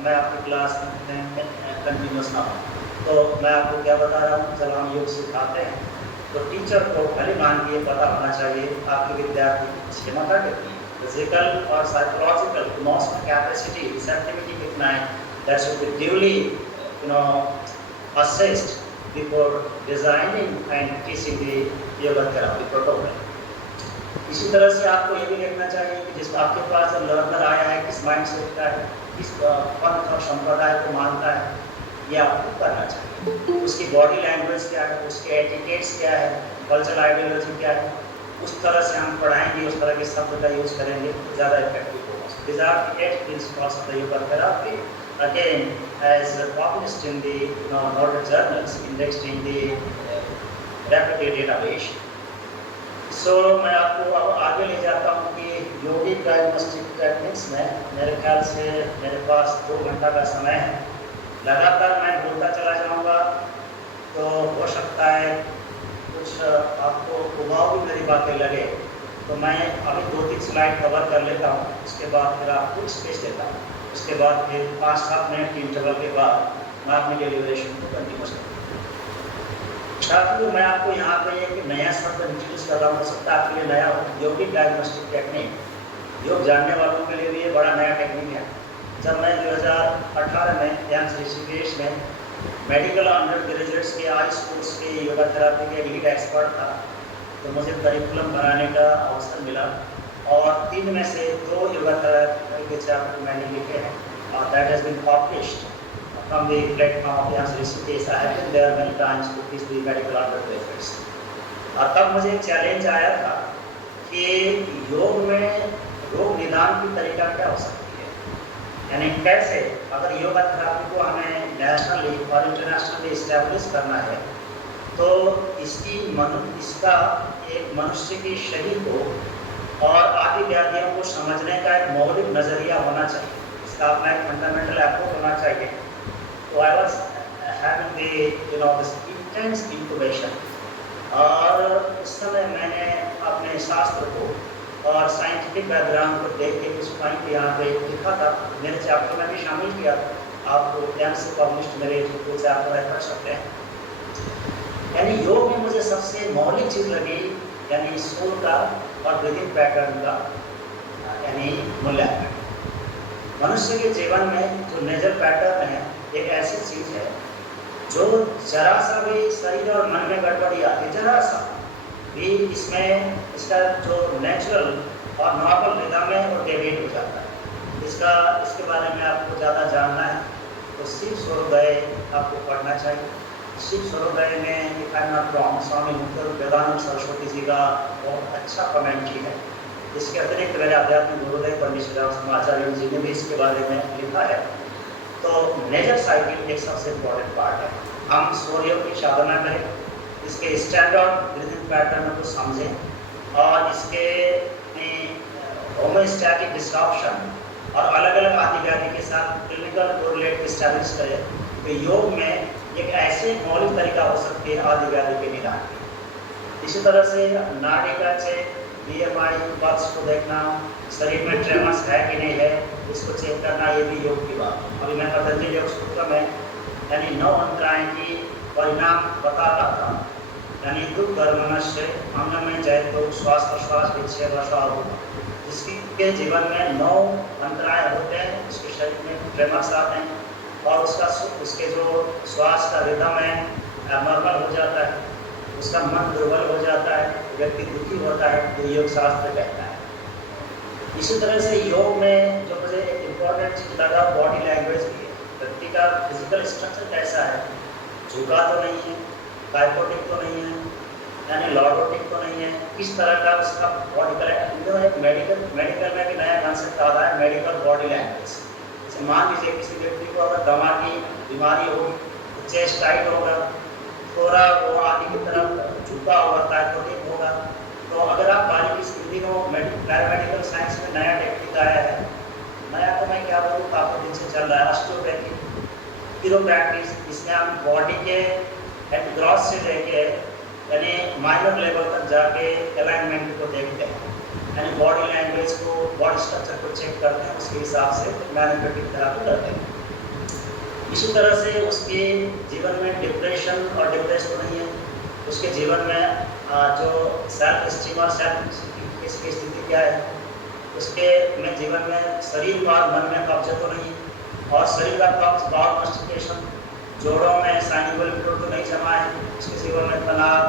मैं आपकी क्लास में कंटिन्यूस ना हूँ. तो मैं आपको क्या बता रहा हूँ, जब हम योग सिखाते हैं तो टीचर को भली मान के पता होना चाहिए आपके विद्यार्थी की क्षमता कितनी है, फिजिकल और साइकोलॉजिकल इमोशनल कैपेसिटी, रिसेप्टिविटी कितना है. That should be duly assessed before designing and teaching the yoga therapy protocol. इसी तरह से आपको ये भी देखना चाहिए कि जिस आपके पास जब लर्नर आया है किस माइंड सेट का है, किस पंथ और संप्रदाय को मानता है, ये आपको करना चाहिए. उसकी बॉडी लैंग्वेज क्या है, उसके एटिकेट्स क्या है, कल्चरल आइडियोलॉजी क्या है, उस तरह से हम पढ़ाएंगे, उस तरह के शब्द का यूज़ करेंगे तो ज़्यादा इफेक्टिव होगा. These are the 8 principles of the yoga therapy. Again, as published in the noted journals, indexed in the reputed database. So मैं आपको अब आगे ले जाता हूँ कि योगिक डायग्नोस्टिक टेक्निक्स में मेरे ख्याल से मेरे पास 2 घंटा का समय है. लगातार मैं बोलता चला जाऊँगा तो हो सकता है कुछ आपको उबाऊ भी मेरी बातें लगे, तो मैं अभी 2-3 स्लाइड कवर कर लेता हूँ, उसके बाद फिर आपको स्पेस देता हूँ. उसके बाद फिर 5-7 मिनट की इंटरवल के बाद मैं अपनी डेलीवरेशन को कंटिन्यू करता हूँ. साथियों, मैं आपको यहाँ पे एक नया शब्द इंट्रोड्यूस कर रहा हूँ, हो सकता है आपके लिए नया हो. योगिक डायग्नोस्टिक टेक्निक, योग जानने वालों के लिए भी ये बड़ा नया टेक्निक है. जब मैं 2018 में एम्स ऋषिकेश में मेडिकल अंडर ग्रेजुएट्स के आयुष कोर्स के योगा थेरापी के लीड एक्सपर्ट था, तो मुझे करिकुलम बनाने का अवसर मिला और 3 में से 2 योगा थेरापी के चैप्टर मैंने लिखे हैं और that has been published from the platform of AIIMS Rishikesh. I have been there many times to teach the medical undergraduates. और तब मुझे एक चैलेंज आया था कि योग में रोग निदान की तरीका क्या हो सकती है, यानी कैसे अगर योगा थेरापी को हमें नेशनली और इंटरनेशनली इस्टेब्लिश करना है तो इसका एक मनुष्य की शरीर को और आदि व्याधियों को समझने का एक मौलिक नज़रिया होना चाहिए, इसका अपना एक फंडामेंटल अप्रोच होना चाहिए. तो I was having this intense incubation और उस समय मैंने अपने शास्त्र को और साइंटिफिक बैकग्राउंड को देख के कुछ पॉइंट यहाँ पे लिखा था, मेरे चैप्टर में भी शामिल किया था. आप एम्स से पब्लिश्ड मेरे जो चैप्टर है पढ़ सकते हैं. यानी योग में मुझे सबसे मौलिक चीज़ लगी यानी सोल का और ब्रीदिंग पैटर्न का यानी मूल्यांकन। मनुष्य के जीवन में जो नेचर पैटर्न है एक ऐसी चीज़ है जो जरा सा भी शरीर और मन में गड़बड़ी आती, जरा सा भी इसमें इसका जो नेचुरल और नॉर्मल रिदम है वो डेविएट हो जाता है। इसके बारे में आपको ज़्यादा जानना है तो शिव स्वरूपदय आपको पढ़ना चाहिए। शिव स्वरूपदय में if I am not wrong Swami Vedananda Saraswati ji का बहुत अच्छा कमेंट्री है। इसके अतिरिक्त मेरे आध्यात्मिक गुरुदेव पंडित श्री राम आचार्य जी ने भी इसके बारे में लिखा है। तो नेचर साइकिल एक सबसे इम्पोर्टेंट पार्ट है। हम सूर्य की साधना करें, इसके स्टैंडर्ड ब्रीदिंग पैटर्न को समझें और इसके होमोस्टैटिक डिस्ट्रप्शन और अलग अलग आदिव्याधि के साथ क्लिनिकल कोरिलेट स्टैब्लिश करें तो योग में एक ऐसे मौलिक तरीका हो सकती है आदिव्याधि के निदान की। इसी तरह से नाड़ी का चेक, BMI पल्स को देखना, शरीर में ट्रेमर्स है कि नहीं है इसको चेक करना, ये भी योग की बात। अभी मैं पतंजलि योग सूत्र में यानी 9 अंतराएं की परिणाम बताता था। यानी दुख गर्मनस्य अंग में जयतो श्वास प्रश्वास विच्छेद होगा, जिसके जीवन में 9 अंतराय होते हैं, उसके शरीर में ट्रेमर्स आते हैं और उसके जो श्वास का रिदम है नॉर्मल हो जाता है, उसका मन दुर्बल हो जाता है, व्यक्ति दुखी होता है, ये योग शास्त्र कहता है। इसी तरह से योग में जो मुझे एक इम्पॉर्टेंट चीज़ लगा बॉडी लैंग्वेज भी है। व्यक्ति का फिजिकल स्ट्रक्चर कैसा है, झुका तो नहीं है, काइपोटिक तो नहीं है, यानी लॉर्डोटिक तो नहीं है, किस तरह का उसका बॉडी का एक मेडिकल में भी नया कॉन्सेप्ट आ रहा है मेडिकल बॉडी लैंग्वेज। जैसे मान लीजिए किसी व्यक्ति को अगर दमा की बीमारी होगी तो चेस्ट टाइट होगा, थोड़ा वो आगे की तरफ झुका हुआ काइपोटिक होगा। तो अगर आप बारीकी से दिनों पैरामेडिकल साइंस में नया टेक्निक आया है, नया तो मैं क्या बोलूँ काफ़ी दिन से चल रहा है, ऑस्टियोपैथी कीरोप्रैक्टिस। इसमें हम बॉडी के हेड ग्रॉस से लेके यानी माइनर लेवल तक जाके अलाइनमेंट को देखते हैं, यानी बॉडी लैंग्वेज को, बॉडी स्ट्रक्चर को चेक करते हैं, उसके हिसाब से मैनुफैक्चरिंग थेरेपी करते हैं। इसी तरह से उसके जीवन में डिप्रेशन और डिप्रेस तो नहीं है, उसके जीवन में जो सेल्फ स्टीम और सेल्फ की स्थिति क्या है, उसके में जीवन में शरीर और मन में कब्जा तो नहीं है, और शरीर का कब्ज बाउल कॉन्स्टिपेशन, जोड़ों में साइनिबल फ्लूइड तो नहीं जमा है, उसके जीवन में तनाव,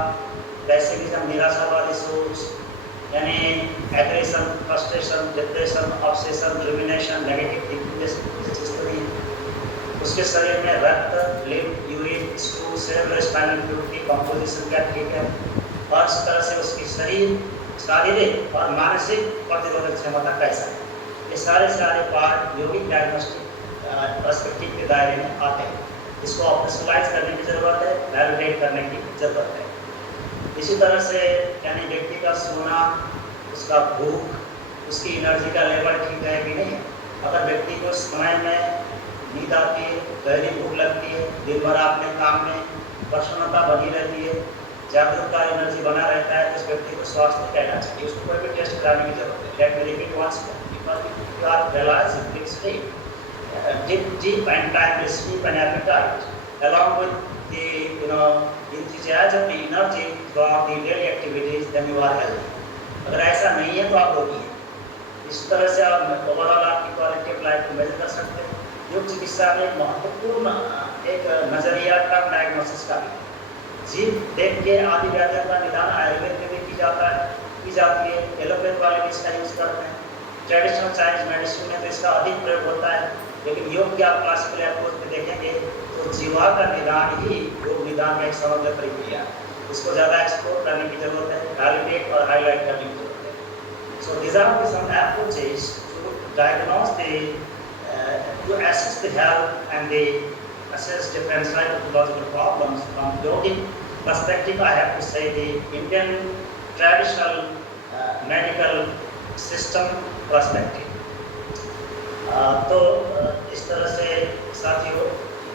पैसिविज्म, निराशावादी सोच, यानी aggression, frustration, depression, obsession, rumination, negative thinking जैसी चीज़ तो नहीं है। उसके शरीर में रक्त, lymph, urine, stool, cerebral spinal fluid की कंपोजिशन क्या ठीक है, और इस तरह से उसकी शारीरिक और मानसिक प्रतिरोधक क्षमता कैसा है, ये सारे पार्ट यौगिक डायग्नोस्टिक पर्सपेक्टिव के दायरे में आते हैं। इसको ऑपरेशनलाइज करने की ज़रूरत है, वैलिडेट करने की ज़रूरत है। इसी तरह से यानी व्यक्ति का सोना, उसका भूख, उसकी एनर्जी का लेवल ठीक है कि नहीं है। अगर व्यक्ति को समय में नींद आती है, गहरी भूख लगती है, दिन भर अपने काम में प्रसन्नता बनी रहती है, जागरूकता एनर्जी बना रहता है, तो इस व्यक्ति को स्वास्थ्य कहना चाहिए। उसको कोई भी टेस्ट कराने की जरूरत है। Let me repeat once more, because you are realizing this state deep and timely sleep and appetite, along with the enthusiasm and energy throughout the daily activities, then you are healthy. अगर ऐसा नहीं है तो आप रोगी हैं। इस तरह से आप ओवरऑल आपकी क्वालिटी ऑफ लाइफ को मेजर कर सकते हैं। योग चिकित्सा में महत्वपूर्ण एक नजरिया का डायग्नोसिस का भी, जीव देख के आदि व्याधियों का निदान आयुर्वेद में भी की जाती है, एलोपैथ वाले भी इसका यूज करते हैं, ट्रेडिशनल चाइनीज मेडिसिन में तो इसका अधिक प्रयोग होता है, लेकिन योग की आप क्लासिकल अप्रोच में देखेंगे तो जीवा का निदान ही योग निदान में एक समग्र प्रक्रिया, इसको ज़्यादा एक्सप्लोर करने की जरूरत है, वैलिडेट और हाईलाइट करने की जरूरत है। सो these are some approaches to diagnose to assess the health and the assess different psychological problems from yogic perspective. I have to say the Indian traditional medical system perspective. तो इस तरह से साथियों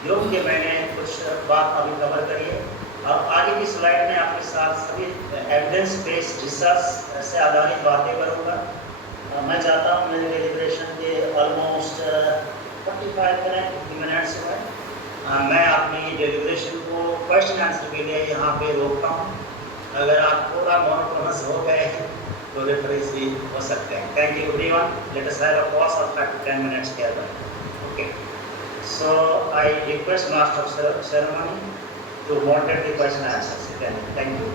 योग के मैंने कुछ बात अभी कवर करी है। अब आगे की स्लाइड में आपके साथ सभी एविडेंस बेस्ड रिसर्च से आधारित बातें करूँगा। मैं चाहता हूँ मेरे डेलिब्रेशन के ऑलमोस्ट 45 मिनट्स हुए, मैं अपनी डेलिब्रेशन को क्वेश्चन आंसर के लिए यहाँ पे रोकता हूँ। अगर आप पूरा मोनोटोनस हो गए हैं तो रेफरेंस भी हो सकते हैं। Thank you everyone. Let us have a pause of 5 to 10 minutes together. Okay. So I request master of ceremony to moderate the question and answers. Thank you.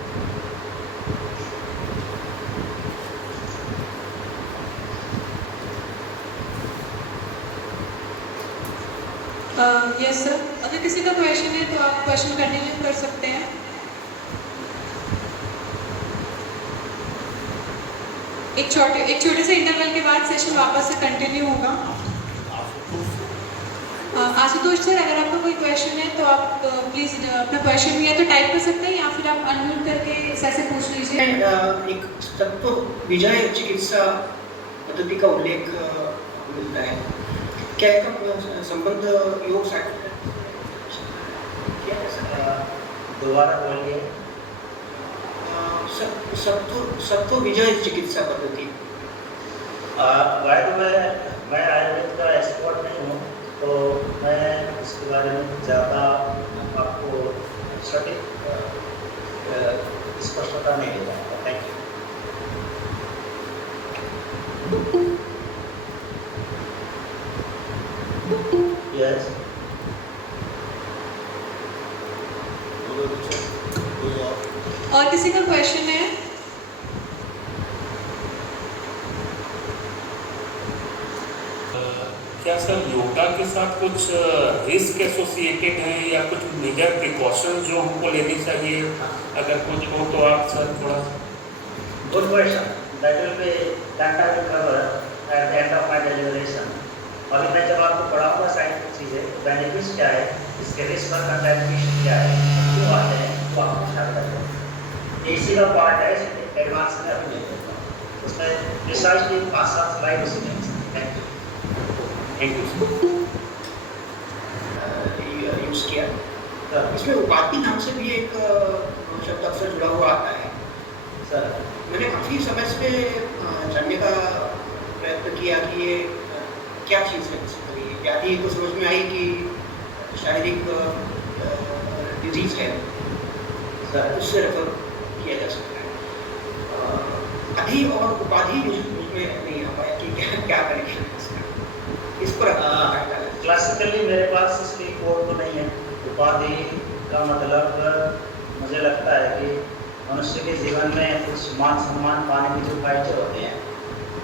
Yes sir, अगर किसी का क्वेश्चन है तो आप क्वेश्चन कंटिन्यू कर सकते हैं। एक छोटे से इंटरवल के बाद सेशन वापस से कंटिन्यू होगा। आशुतोष सर, अगर आपका कोई क्वेश्चन है तो आप प्लीज़ अपना क्वेश्चन या तो टाइप कर सकते हैं या फिर आप अनम्यूट करके से पूछ लीजिए। एक तत्व विजय चिकित्सा पद्धति का उल्लेख मिलता है, क्या इसका संबंध योग साइकिल क्या है? दोबारा बोलिए। सत्व विजय चिकित्सा पद्धति। मैं आयुर्वेद का एक्सपर्ट नहीं हूँ, तो मैं इसके बारे में ज़्यादा आपको सटीक स्पष्टता नहीं दे पाऊँगा। Thank you. यस, और किसी का क्वेश्चन है? क्या सर योगा के साथ कुछ रिस्क एसोसिएटेड है या कुछ मेजर प्रिकॉशन जो हमको लेनी चाहिए? अगर कुछ हो तो आप सर थोड़ा। Good question. That will be that I will cover at the end of my deliberation. अभी मैं जब आपको पढ़ाऊंगा साइंटिफिक चीज़ें, बेनिफिट्स क्या है, इसके रिस्क और कंट्राइंडिकेशन क्या है, क्यों आते हैं, वो आपको स्टार्ट करेंगे। इसी का पार्ट है, एडवांस में अभी नहीं देता हूँ, उसमें प्रिसाइजली 5-7 स्लाइड उसी में। थैंक यू यूज किया। इसमें उपाधि नाम से भी एक शब्द अक्सर जुड़ा हुआ आता है सर। मैंने काफ़ी समय से जानने का प्रयत्न किया कि ये क्या चीज़ है। व्याधि को समझ में आई कि शारीरिक डिजीज है सर, उससे रेफर किया जा सकता है। अधि और उपाधि उसमें नहीं आ पाया कि क्या कनेक्शन है इसका, इस पर क्लासिकली मेरे पास इसकी कोड तो नहीं है। उपाधि का मतलब मुझे लगता है कि मनुष्य के जीवन में कुछ मान सम्मान पाने के जो फैक्टर होते हैं,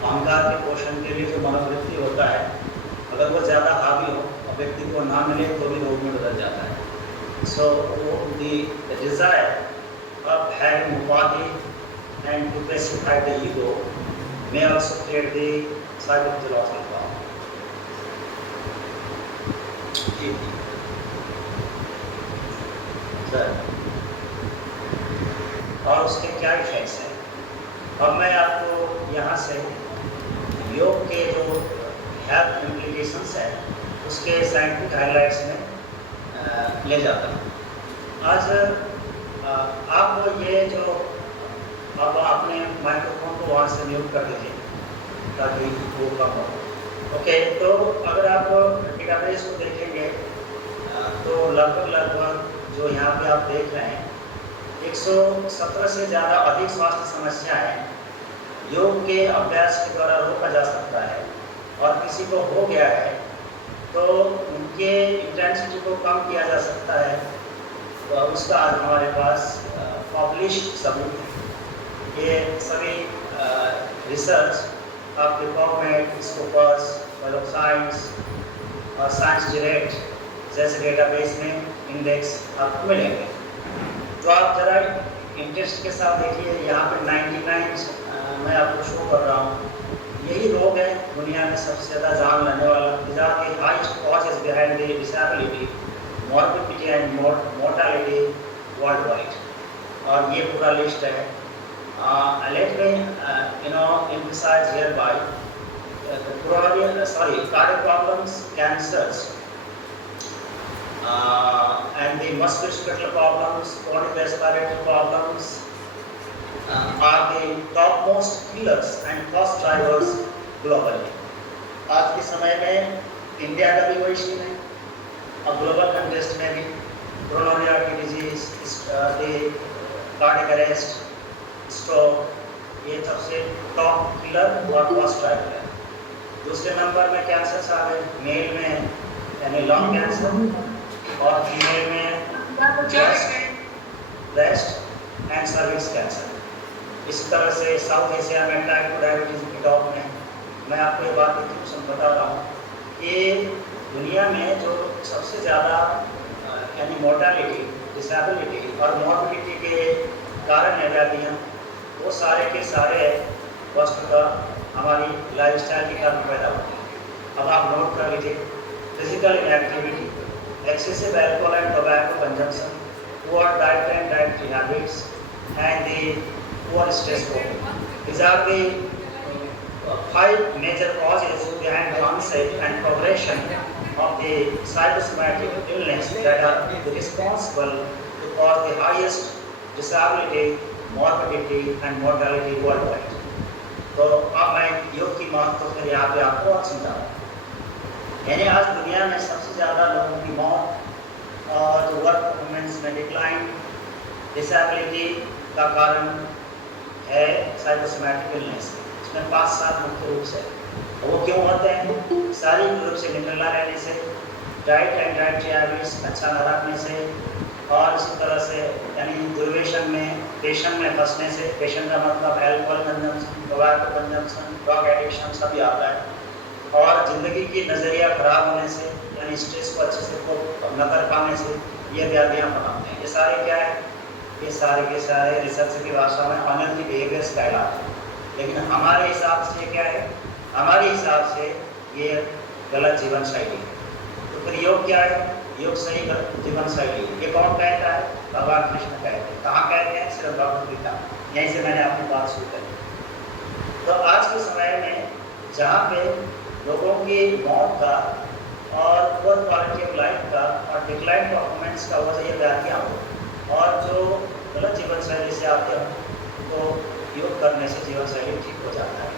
अहंकार के पोषण के लिए जो मनोवृत्ति होता है, अगर वो ज़्यादा हावी हो और व्यक्ति को ना मिले तो भी रोग में बदल जाता है। So the desire of having उपाधि and to pacify the ego may also create the psychological problem. Sir, और उसके क्या इफेक्ट्स हैं? अब मैं आपको यहाँ से योग के जो हेल्थ इम्प्लीकेशंस हैं उसके साइंटिफिक हाइलाइट्स में ले जाता हूँ। आज आप ये जो अब आपने माइक्रोफोन को वहाँ से म्यूट कर दीजिए ताकि वो कम हो। ओके, तो अगर आप डेटाबेस को देखेंगे तो लगभग जो यहाँ पे आप देख रहे हैं 117 से ज़्यादा अधिक स्वास्थ्य समस्याएं योग के अभ्यास के द्वारा रोका जा सकता है। और किसी को हो गया है तो उनके इंटेंसिटी को कम किया जा सकता है। तो उसका आज हमारे पास पब्लिश्ड सबूत है। ये सभी रिसर्च आपके गवर्नमेंट स्कोपर्स, वेब ऑफ साइंस और साइंस डायरेक्ट जैसे डेटाबेस में इंडेक्स आपको मिलेंगे। तो आप ज़रा इंटरेस्ट के साथ देखिए, यहाँ पे 99 मैं आपको शो कर रहा हूँ। यही रोग है दुनिया में सबसे ज़्यादा जान लेने वाला। These are the highest causes behind the disability, morbidity and mortality worldwide। और ये पूरा लिस्ट है। Let me emphasize hereby cardiac problems, cancers, and the musculoskeletal problems, chronic respiratory problems are the topmost killers and cost drivers globally। आज के समय में India का भी वही सीन है। और ग्लोबल कंटेस्ट में भी coronary artery disease, cardiac arrest, stroke, ये सबसे टॉप किलर और फर्स्ट ड्राइवर है। दूसरे नंबर में कैंसर आ गए, मेल में यानी लंग कैंसर और फीमेल में ब्रेस्ट एंड सर्विक्स कैंसर। इस तरह से साउथ एशिया में टाइप 2 डायबिटीज की टॉप में। मैं आपको ये बात बता रहा हूँ कि दुनिया में जो सबसे ज़्यादा यानी मोर्टालिटी, डिसेबिलिटी और मॉर्बिडिटी के कारण है व्याधियाँ, वो सारे के सारे वस्तुतः हमारी लाइफस्टाइल के कारण पैदा होती है। अब आप नोट कर लीजिए, physical inactivity, excessive alcohol and tobacco consumption, poor diet and dietary habits, and the poor stress coping. These are the 5 major causes behind the onset and progression of the psychosomatic illness that are responsible to cause the highest disability, morbidity, and mortality worldwide. तो अब मैं योग की महत्व फिर यहाँ पे आपको और समझाऊँ। यानी आज दुनिया में सबसे ज़्यादा लोगों की मौत और जो वर्क परफॉर्मेंस में डिक्लाइन, डिसेबिलिटी का कारण है साइकोसोमैटिक इलनेस। इसमें 5-7 मुख्य रूप से। वो क्यों होते हैं? शारीरिक रूप से निकलना रहने से, डाइट एंड डाइटरी हैबिट्स अच्छा न रखने से, और इसी तरह से यानी दुर्व्यसन में, पेशन में फंसने से। पेशन का मतलब alcohol consumption, tobacco consumption, drug addiction सभी आता है। और ज़िंदगी की नज़रिया खराब होने से, यानी स्ट्रेस को अच्छे से कोप न कर पाने से ये व्याधियाँ बनाते हैं। ये सारे क्या है? ये सारे के सारे रिसर्च की भाषा में अनहेल्दी बिहेवियर्स कहलाते हैं। लेकिन हमारे हिसाब से क्या है? हमारे हिसाब से ये गलत जीवन शैली है। तो फिर योग क्या है? योग सही जीवन शैली। ये कौन कहता है? भगवान कृष्ण कहते हैं। कहाँ कहते हैं? सिर्फ भगवद गीता। यहीं से मैंने अपनी बात शुरू करी। तो आज के समय में जहाँ पे लोगों की मौत का और पुअर क्वालिटी ऑफ लाइफ का और डिक्लाइन परफॉर्मेंस का वजह ये व्याधियाँ हो, और जो गलत जीवन शैली से आते हैं तो योग करने से जीवन शैली ठीक हो जाता है।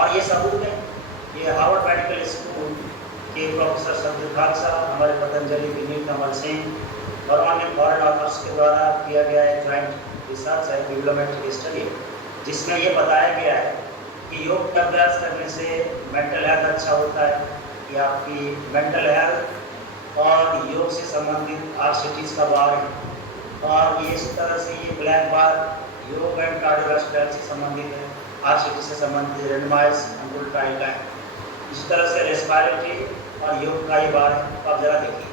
और ये सबूत है। ये हार्वर्ड मेडिकल स्कूल के प्रोफेसर संजय खालसा, हमारे पतंजलि विनीत कमल सिंह और अन्य फॉरेन ऑथर्स के द्वारा किया गया एक जॉइंट रिसर्च है, डेवलपमेंट स्टडी, जिसमें ये बताया गया है कि योग का अभ्यास करने से मेंटल हेल्थ अच्छा होता है, कि आपकी मेंटल हेल्थ और योग से संबंधित RCTs का बार है। और ये इस तरह से ये ब्लैक बार योग एंड कार्डियोवास्कुलर से संबंधित है, RCT से संबंधित रेंडमाइज्ड कंट्रोल ट्रायल का है। इस तरह से रेस्पिरेटरी और योग का ही बार है। तो आप जरा देखिए,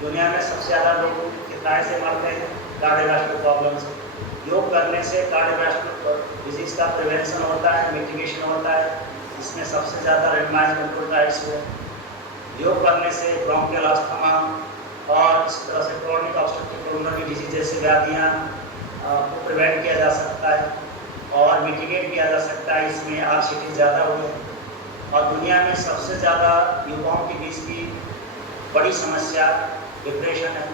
दुनिया में सबसे ज़्यादा लोग कितना से मरते हैं? कार्डियोवास्कुलर प्रॉब्लम से। योग करने से कार्डियोवास्कुलर डिजीज का प्रिवेंशन होता है, मिटिगेशन होता है। इसमें सबसे ज़्यादा रेंडमाइज्ड कंट्रोल ट्रायल्स हुए। योग करने से ब्रोंकियल अस्थमा और इस तरह से क्रोनिक ऑब्स्ट्रक्टिव पल्मोनरी डिजीज जैसी व्याधियाँ को प्रिवेंट किया जा सकता है और मिटिगेट किया जा सकता है। इसमें RCT ज़्यादा हुए। और दुनिया में सबसे ज़्यादा युवाओं के बीच की बड़ी समस्या डिप्रेशन है,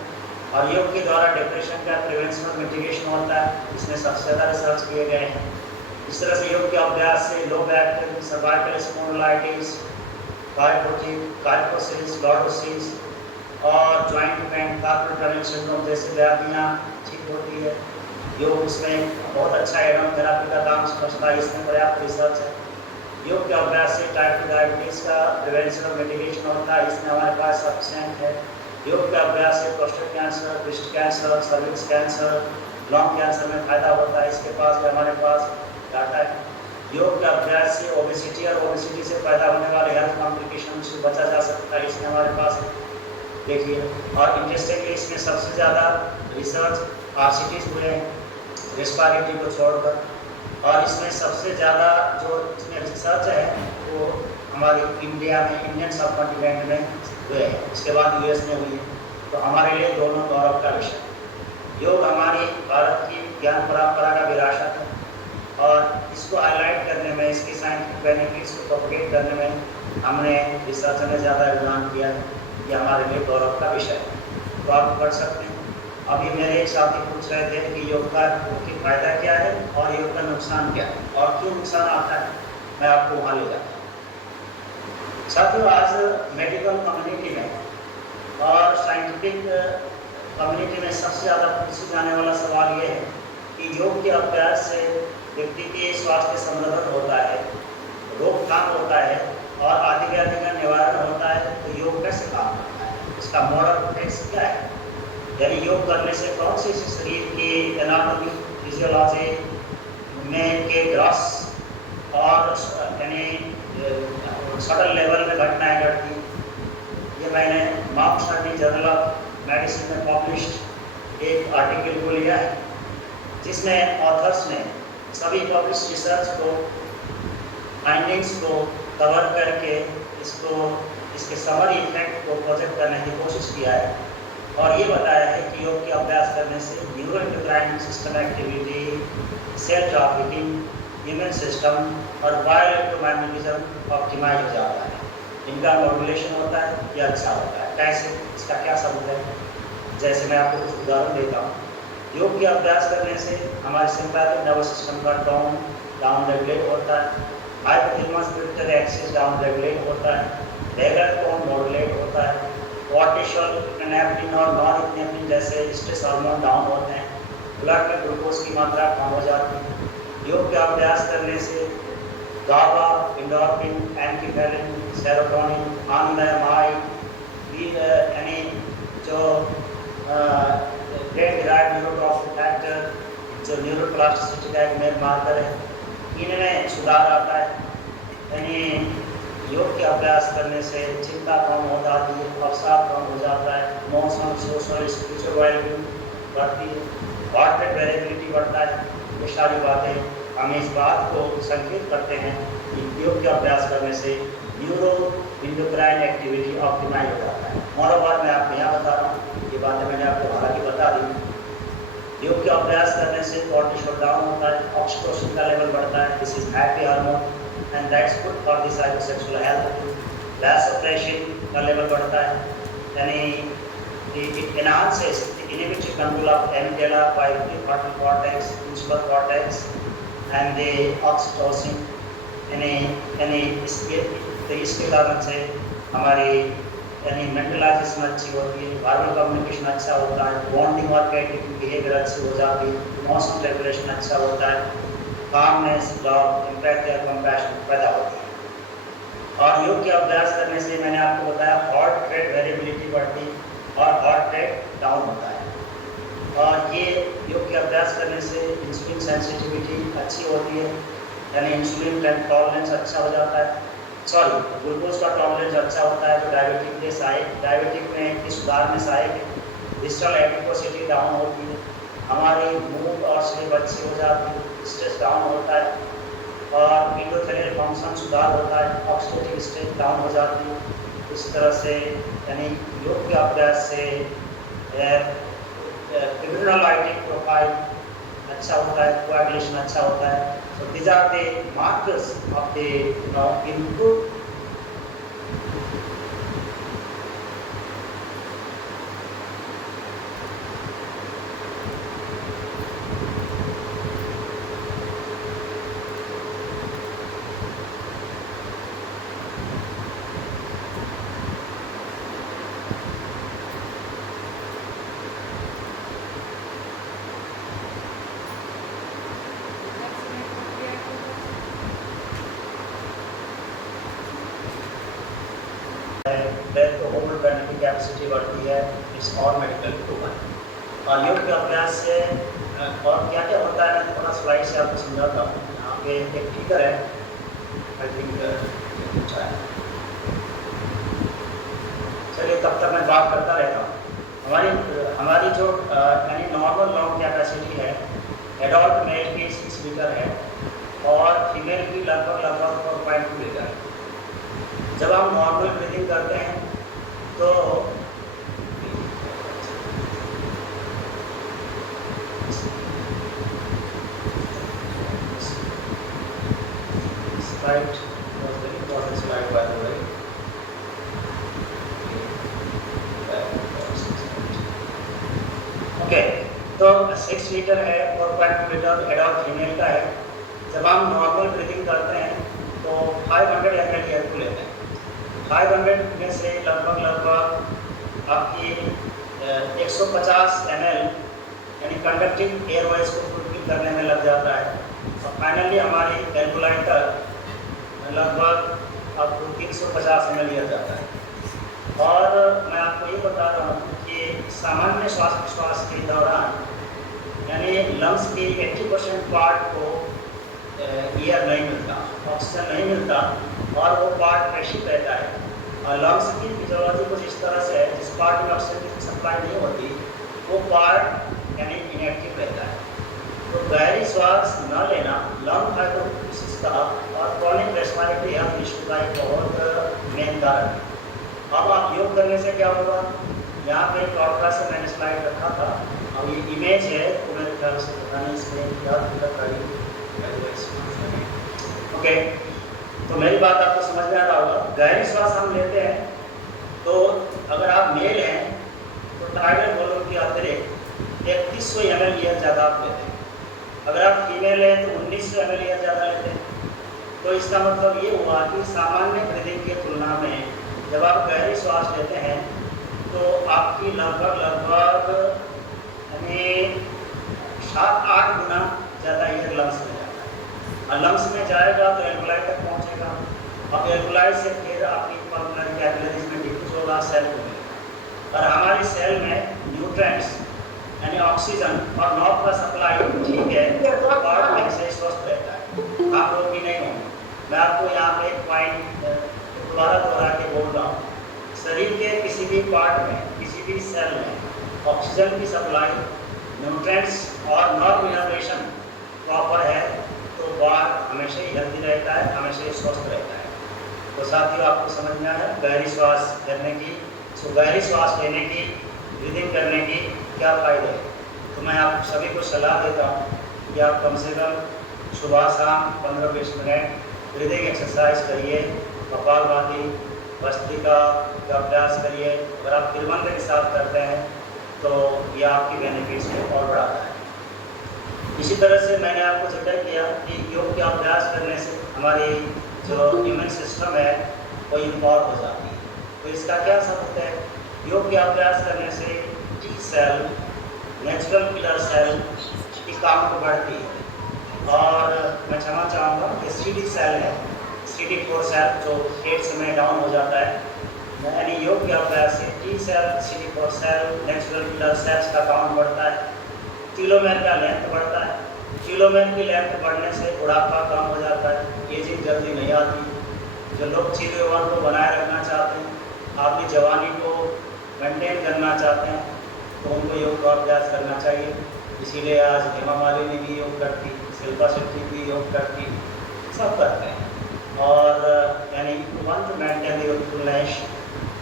और योग के द्वारा डिप्रेशन का प्रिवेंशन और मिटिगेशन होता है। इसमें सबसे ज़्यादा रिसर्च किए गए हैं। इस तरह से योग के अभ्यास से low back pain, cervical spondylitis, kyphosis, lordosis और joint pain, carpal tunnel syndrome जैसी व्याधियाँ ठीक होती है। योग इसमें बहुत अच्छा एडम थेरापी का काम समझता है। इसमें पर्याप्त रिसर्च है। योग के अभ्यास से टाइप 2 डायबिटीज़ का प्रिवेंशन और मिटिगेशन होता है। इसमें हमारे पास सफिशिएंट है। योग के अभ्यास से prostate cancer, breast cancer, cervix cancer, lung cancer में फायदा होता है। इसके पास भी हमारे पास डाटा है। योग के अभ्यास से ओबेसिटी और ओबेसिटी से पैदा होने वाले हेल्थ कॉम्प्लिकेशन से बचा जा सकता है। इसमें हमारे पास देखिए। और इंटरेस्टिंगली इसमें सबसे ज़्यादा रिसर्च RCTs हुए हैं रेस्पिरेटरी को छोड़कर। और इसमें सबसे ज़्यादा जो इसमें रिसर्च है वो हमारी इंडिया में, इंडियन सब कॉन्टिनेंट में हुए हैं। इसके बाद US में हुई है। तो हमारे लिए दोनों गौरव का विषय। योग हमारी भारत की ज्ञान परंपरा का विरासत है, और इसको हाईलाइट करने में, इसकी साइंटिफिक बेनिफिट्स को प्रोपगेट करने में हमने रिसर्च में ज़्यादा योगदान किया है। ये हमारे लिए गौरव का विषय है। तो आप पढ़ सकते हैं। अभी मेरे एक साथी पूछ रहे थे कि योग का फ़ायदा क्या है और योग का नुकसान क्या है और क्यों नुकसान आता है। मैं आपको वहाँ ले जाता हूँ। साथियों, आज मेडिकल कम्युनिटी में और साइंटिफिक कम्युनिटी में सबसे ज़्यादा पूछे जाने वाला सवाल ये है कि योग के अभ्यास से व्यक्ति के स्वास्थ्य संवर्धन होता है, रोकथाम होता है और आदि व्याधि का निवारण होता है, तो योग कैसे काम करता है, इसका मोड ऑफ प्रोटेक्शन क्या है, यानी योग करने से कौन सी शरीर की एनाटॉमी फिजियोलॉजी में के ग्रॉस और यानी सटल लेवल में घटनाएं घटती। ये मैंने mouth study journal of medicine में पब्लिश्ड एक आर्टिकल को लिया है, जिसमें ऑथर्स ने सभी पब्लिश रिसर्च को, फाइंडिंग्स को कवर करके इसके समरी इफेक्ट को प्रोजेक्ट करने की कोशिश किया है और ये बताया है कि योग के अभ्यास करने से neuroendocrine system activity, cell trafficking, immune system और बायोइलेक्ट्रोमैग्नेटिज्म ऑप्टिमाइज हो जाता है, इनका मॉड्यूलेशन होता है, यह अच्छा होता है। कैसे, इसका क्या सबूत है? जैसे मैं आपको कुछ उदाहरण देता हूँ। योग के अभ्यास करने से हमारे सिंपैथिक नर्वस सिस्टम का डाउन रेगुलेट होता है, hypothalamus pituitary axis down regulate होता है, वेगस टोन मॉड्यूलेट होता है, कॉर्टिसोल, एपिनेफ्रिन और नॉरएपिनेफ्रिन जैसे स्ट्रेस हार्मोन डाउन होते हैं, ब्लड में ग्लूकोज की मात्रा कम हो जाती है। योग का अभ्यास करने से गाबा, एंडोर्फिन, एंटीफेलिन, सेरोटोनिन, आनंदमय यानी जो ब्रेन डिराइव्ड न्यूरोट्रांसमिटर फैक्टर, जो न्यूरोप्लास्टिसिटी का एक मेन मार्कर है, इनमें सुधार आता है। यानी योग के अभ्यास करने से चिंता कम हो जाती है, अवसाद कम हो जाता है, इमोशनल, सोशल, स्पिरिचुअल वेलबींग बढ़ती है, हार्ट रेट वेरिएबिलिटी बढ़ता है। ये सारी बातें हम इस बात को संकेत करते हैं कि योग के अभ्यास करने से न्यूरो एंडोक्राइन एक्टिविटी ऑप्टिमाइज हो जाता है। मोरोवर मैं आपको यहाँ बता रहा हूँ, ये बातें मैंने आपको हालांकि बता दी। योग के अभ्यास करने से कॉर्टिसोल डाउन होता है, ऑक्सीटोसिन का लेवल बढ़ता है, this is happy hormone and that's good for the psychosexual health. Vasopressin का लेवल बढ़ता है, यानी it enhances the inhibitory control of amygdala, prefrontal cortex, principal cortex and the oxytocin. यानी इसके कारण से हमारी यानी मेंटलाइजेशन अच्छी होती है, वर्बल कम्युनिकेशन अच्छा होता है, बॉन्डिंग और क्रिएटिव बिहेवियर अच्छी हो जाती है, इमोशनल रेगुलेशन अच्छा होता है, कामनेस, लव, एम्पैथी और कंपैशन पैदा होती है। और योग के अभ्यास करने से मैंने आपको बताया हार्ट रेट वेरिएबिलिटी बढ़ती और हार्ट रेट डाउन होता है। और ये योग के अभ्यास करने से इंसुलिन सेंसिटिविटी अच्छी होती है, यानी इंसुलिन टॉलरेंस अच्छा हो जाता है, ग्लूकोज का टॉलरेंस अच्छा होता है, जो डायबिटिक के डायबिटिक में की सुधार में सहायक है। डिजिटल एडिपोसिटी डाउन होती है, हमारी मूड और स्लीप अच्छी हो जाती है, स्ट्रेस डाउन होता है और एंडोथेलियल फंक्शन सुधार होता है, ऑक्सीडेटिव स्टेट डाउन हो जाती है। इस तरह से यानी योग के अभ्यास से इम्यूनोलाइटिक प्रोफाइल अच्छा होता है, कोएगुलेशन अच्छा होता है। So these are the markers of the improved breath को होल्ड करने की कैपेसिटी बढ़ती है, इट्स और मेडिकल प्रूवन। और योग के अभ्यास से और क्या क्या होता है, मैं थोड़ा स्लाइड से आपको समझाता हूँ। यहाँ पे एक फिगर है, आई थिंक चलिए तब तक मैं बात करता रहता हूँ। हमारी जो यानी नॉर्मल लंग कैपेसिटी है, एडल्ट मेल की 6 लीटर है और फीमेल की लगभग 4.2 लीटर है। जब हम नॉर्मल ब्रीदिंग करते हैं तो ओके, तो 6 लीटर है, 4.2 लीटर एडल्ट फीमेल का है। जब हम नॉर्मल ब्रीदिंग करते हैं तो 500 ml एयर को लेते हैं। 500 में से लगभग आपकी 150 ml यानी कंडक्टिव एयर वॉइस को फुलफिल करने में लग जाता है। और फाइनली हमारी कैलकुलेटर लगभग आपको 350 ml लिया जाता है। और मैं आपको ये बता रहा हूँ कि सामान्य श्वास प्रश्वास के दौरान यानी लंग्स की 80% पार्ट को एयर नहीं मिलता, ऑक्सीजन नहीं मिलता और वो पार्ट प्रेशित रहता है। और लंग्स की फिजियोलॉजी कुछ इस तरह से है, जिस पार्ट में ऑक्सीजन की सप्लाई नहीं होती वो पार्ट यानी इनएक्टिव रहता है। तो गहरी श्वास न लेना लंग फाइब्रोसिस का और क्रॉनिक रेस्पिरेटरी हेल्थ इशू का एक बहुत मेन कारण है। अब आप योग करने से क्या होगा, यहाँ पे क्लाउड से मैंने स्लाइड रखा था, अब ये इमेज है तो मेरे ख्याल से पता नहीं इसमें क्या दिक्कत आई। ओके, तो मेरी बात आपको समझ में आ रहा होगा। गहरी श्वास हम लेते हैं तो अगर आप मेल हैं तो टाइडल वॉल्यूम के अतिरिक्त 3100 ml एयर ज़्यादा आप लेते हैं। अगर आप फीमेल हैं तो 1900 ml एयर ज़्यादा लेते हैं। तो इसका मतलब ये हुआ कि सामान्य ब्रीदिंग की तुलना में जब आप गहरी श्वास लेते हैं तो आपकी लगभग यानी 7-8 गुना ज़्यादा एयर लंग्स में जाता है। और लंग्स में जाएगा तो एल्वुलाई तक पहुँचेगा। अब एल्वुलाई से फिर आपकी पल्मोनरी कैपिलरीज में डिफ्यूज होगा, सेल को मिलेगा। और हमारी सेल में न्यूट्रिएंट्स यानी ऑक्सीजन और नॉब का सप्लाई ठीक है तो पार्ट में से स्वस्थ रहता है, आप लोग भी नहीं होंगे। मैं आपको यहाँ पे एक पॉइंट दोबारा के बोल रहा हूँ, शरीर के किसी भी पार्ट में किसी भी सेल में ऑक्सीजन की सप्लाई, न्यूट्रिएंट्स और नॉर्म इनर्वेशन प्रॉपर है तो पार्ट हमेशा ही हेल्दी रहता है, हमेशा ही स्वस्थ रहता है। तो साथियों आपको समझ में आया गहरी श्वास करने की, गहरी श्वास लेने की, ब्रीदिंग करने की क्या फ़ायदे हैं। तो मैं आप सभी को सलाह देता हूँ कि आप कम से कम सुबह शाम 15-20 मिनट ब्रीदिंग एक्सरसाइज करिए, कपालभाति, भस्त्रिका का अभ्यास करिए। अगर आप त्रिभंग के साथ करते हैं तो ये आपकी बेनिफिट्स को और बढ़ाता है। इसी तरह से मैंने आपको जिक्र किया कि योग का अभ्यास करने से हमारी जो इम्यून सिस्टम है वो इम्पावर हो जाती है। तो इसका क्या सबूत है, योग का अभ्यास करने से T cell, natural killer cell की काउंट बढ़ती है। और मैं क्षमा चाहूँगा कि CD सेल है, CD4 सेल जो पेट में डाउन हो जाता है, यानी योग के अभ्यास से T cell, CD4 cell, natural killer cells का काउंट बढ़ता है, टीलोमेर का लेंथ बढ़ता है। टीलोमेर की लेंथ बढ़ने से बुढ़ापा कम हो जाता है, एजिंग जल्दी नहीं आती। जो लोग चिर यौवन को बनाए रखना चाहते हैं, अपनी जवानी को मेंटेन करना चाहते हैं तो उनको योग का अभ्यास करना चाहिए। इसीलिए आज हेमा मालिनी भी योग करती, शिल्पा शेट्टी भी योग करती, सब करते हैं। और यानी want to maintain youthfulness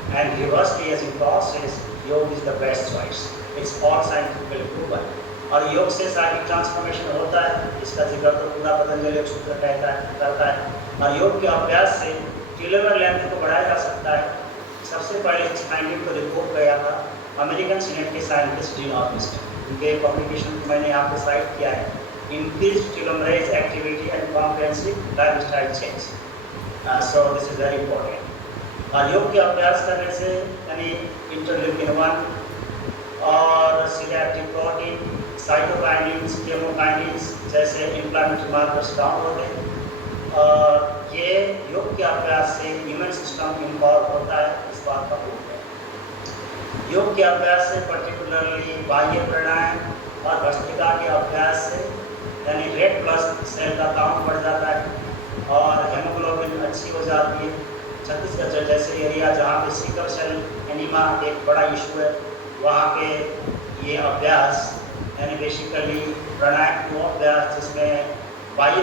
and reverse the ageing process, yoga is the best choice, it's all scientifically proven. और योग से शारीरिक ट्रांसफॉर्मेशन होता है, इसका जिक्र तो पूरा पतंजलि सूत्र करता है। और योग के अभ्यास से टीलोमेर लेंथ को बढ़ाया जा सकता है। सबसे पहले इस फाइंडिंग को रिपोर्ट किया था अमेरिकन सीनेट के साइंटिस्ट जीन ऑर्बिस ने। उनके पब्लिकेशन को मैंने यहाँ पे साइट किया है, increase telomerase activity and comprehensive lifestyle change. So this is very important. और योग के अभ्यास करने से यानी इंटरल्यूकिन 1 और सीरेक्टिव प्रोटीन, साइटोकाइनिन्स, केमोकाइनिन्स जैसे इन्फ्लेमेटरी मार्कर्स डाउन होते हैं। और ये योग के अभ्यास से इम्यून सिस्टम इम्पावर होता है, इस बात का प्रूफ है। योग के अभ्यास से पर्टिकुलरली बाह्य प्राणायाम और भस्त्रिका के अभ्यास से यानी रेड ब्लड सेल का काउंट बढ़ जाता है और हेमोग्लोबिन अच्छी हो जाती है। छत्तीसगढ़ जैसे एरिया जहाँ पे सिकल सेल एनीमा एक बड़ा इशू है, वहाँ पे ये अभ्यास यानी बेसिकली प्राणायाम वो अभ्यास जिसमें बाह्य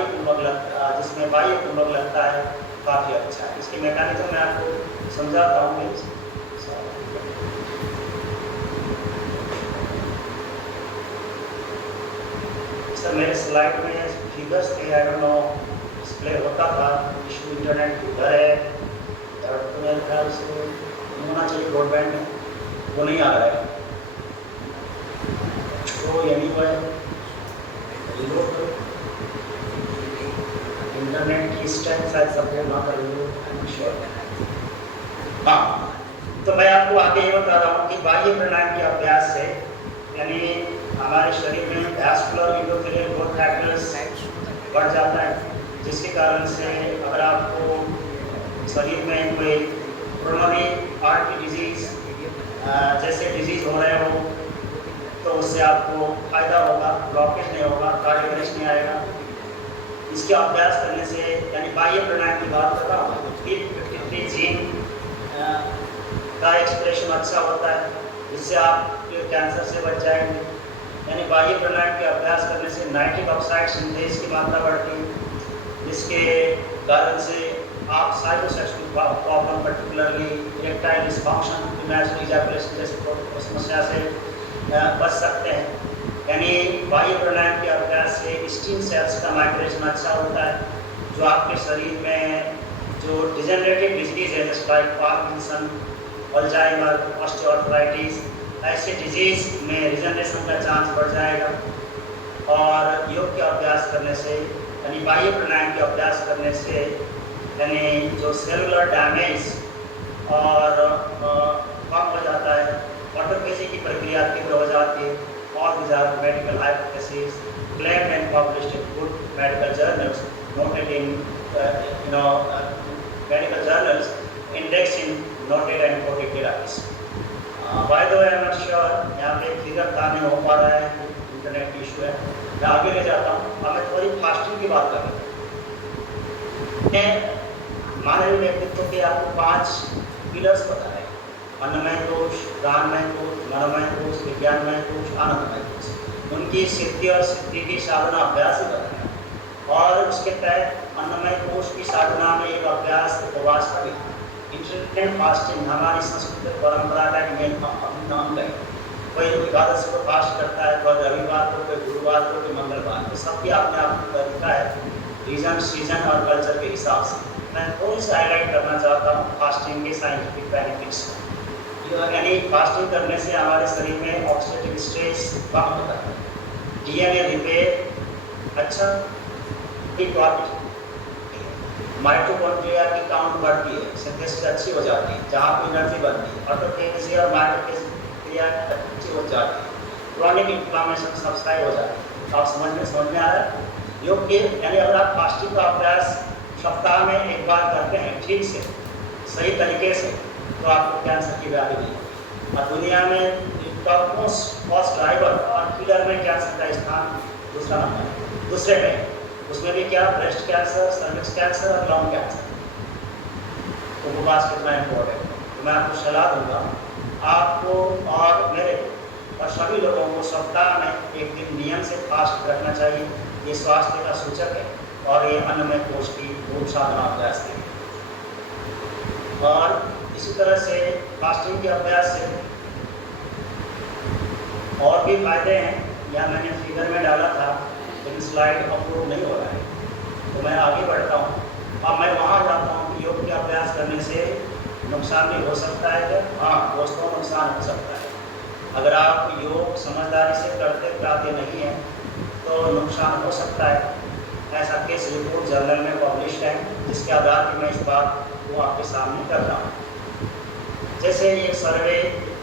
कुंभक लगता है काफ़ी अच्छा है। इसकी मैकेनिज्म मैं आपको समझाता हूँ। सर मेरे स्लाइड में फिगर्स थे, आई डोंट नो डिस्प्ले होता था, इशू इंटरनेट की उधर है, तो मेरे ख्याल से होना चाहिए ब्रॉडबैंड में, वो नहीं आ रहा है। तो यानी वो इंटरनेट की स्ट्रेंथ शायद सपोर्ट ना कर लो। हाँ, तो मैं आपको आपको आगे ये बता रहा हूँ कि बाह्य प्राणायाम के अभ्यास से यानी हमारे शरीर में वैस्कुलर एंडोथेलियल ग्रोथ फैक्टर्स बढ़ जाता है, जिसके कारण से अगर आपको शरीर में कोई कोरोनरी आर्टरी डिजीज जैसे डिजीज हो रहे हो तो उससे आपको फायदा होगा, ब्लॉकेज नहीं होगा, कार्डियोरेस्ट नहीं आएगा। इसके अभ्यास करने से यानी बाह्य प्राणायाम की बात कर रहा हूँ, फिर जीन का एक्सप्रेशन अच्छा होता है, जिससे आप कैंसर से बच जाएंगे। यानी बाह्य प्राणायाम के अभ्यास करने से नाइट्रिक ऑक्साइड सिंथेस की मात्रा बढ़ती है, जिसके कारण से आप psychosexual problem particularly erectile dysfunction, premature ejaculation जैसे समस्या से बच सकते हैं। यानी बाह्य प्राणायाम के अभ्यास से स्टीम सेल्स का माइग्रेशन अच्छा होता है, जो आपके शरीर में जो डिजेनरेटिव डिजीज है जैसे लाइक पार्किंसन, अल्जाइमर, ऑस्टियोआर्थराइटिस, ऐसे डिजीज में रिजनरेशन का चांस बढ़ जाएगा। और योग के अभ्यास करने से यानी बाह्य प्राणायाम के अभ्यास करने से यानी जो सेलुलर डैमेज और कम हो जाता है, ऑटोफेजी की प्रक्रिया तीव्र हो जाती है। और without medical hypothesis claimed and published in good medical journals, noted in medical journals, indexed in noted and quoted therapies. By the way, I'm not sure यहाँ पे फिगर था नहीं हो पा रहा है, इंटरनेट इशू है। मैं आगे ले जाता हूँ। हमें थोड़ी फास्टिंग की बात करें। मानवीय व्यक्तित्व के आपको 5 पिलर्स बताए, अन्नमय कोश, प्राणमय कोश, मनोमय कोश, विज्ञानमय कोश, आनंदमय कोश। उनकी सिद्धि और सिद्धि की साधना अभ्यास ही बताया। और उसके तहत अन्नमय कोश की साधना में एक अभ्यास उपवास का भी था। इंटरमिटेंट फास्टिंग हमारी सांस्कृतिक परंपरा का एक मेन अंग है। कोई एकादशी को फास्ट करता है, कोई रविवार को, कोई गुरुवार को, कोई मंगलवार को, सबकी अपने आप में तरीका है रीजन, सीजन और कल्चर के हिसाब से। मैं थोड़ी सी हाईलाइट करना चाहता हूँ फास्टिंग के साइंटिफिक बेनिफिट्स। यानी फास्टिंग करने से हमारे शरीर में ऑक्सीडेटिव स्ट्रेस कम होता है, डीएनए रिपेयर अच्छा, माइटोकॉन्ड्रिया की काउंट बढ़ती है, सिंथेसिस अच्छी हो जाती है, जहाँ पे एनर्जी बनती है, ऑटोफेजी और माइटोफेजी क्रिया अच्छी हो जाती है, क्रॉनिक इन्फ्लामेशन सब्साइड हो जाती है। तो आप समझ में आ रहा है? योग के यानी अगर आप फास्टिंग का अभ्यास सप्ताह में एक बार करते हैं ठीक से, सही तरीके से, तो आपको कैंसर की व्याधि नहीं होगी। और दुनिया में कॉस्ट ड्राइवर और किलर में कैंसर का स्थान दूसरा नंबर है, दूसरे में। उसमें भी क्या, ब्रेस्ट कैंसर, सर्विक्स कैंसर और लंग कैंसर। तो उपवास कितना इम्पोर्टेंट है। तो मैं आपको सलाह दूंगा, आपको और मेरे और सभी लोगों को सप्ताह में एक दिन नियम से फास्ट रखना चाहिए। ये स्वास्थ्य का सूचक है और ये अन्नमय कोश की रूप साधना अभ्यास के। और इसी तरह से फास्टिंग के अभ्यास से और भी फायदे हैं। यहाँ मैंने फिगर में डाला था, लेकिन स्लाइड अपलोड नहीं हो रहा है, तो मैं आगे बढ़ता हूँ। अब मैं वहाँ जाता हूँ कि योग के अभ्यास करने से नुकसान भी हो सकता है क्या? हाँ दोस्तों, नुकसान हो सकता है। अगर आप योग समझदारी से करते नहीं हैं तो नुकसान हो सकता है। ऐसा केस रिपोर्ट जर्नल में पब्लिश है, जिसके आधार पर मैं इस बात को आपके सामने कर रहा हूँ। जैसे ये survey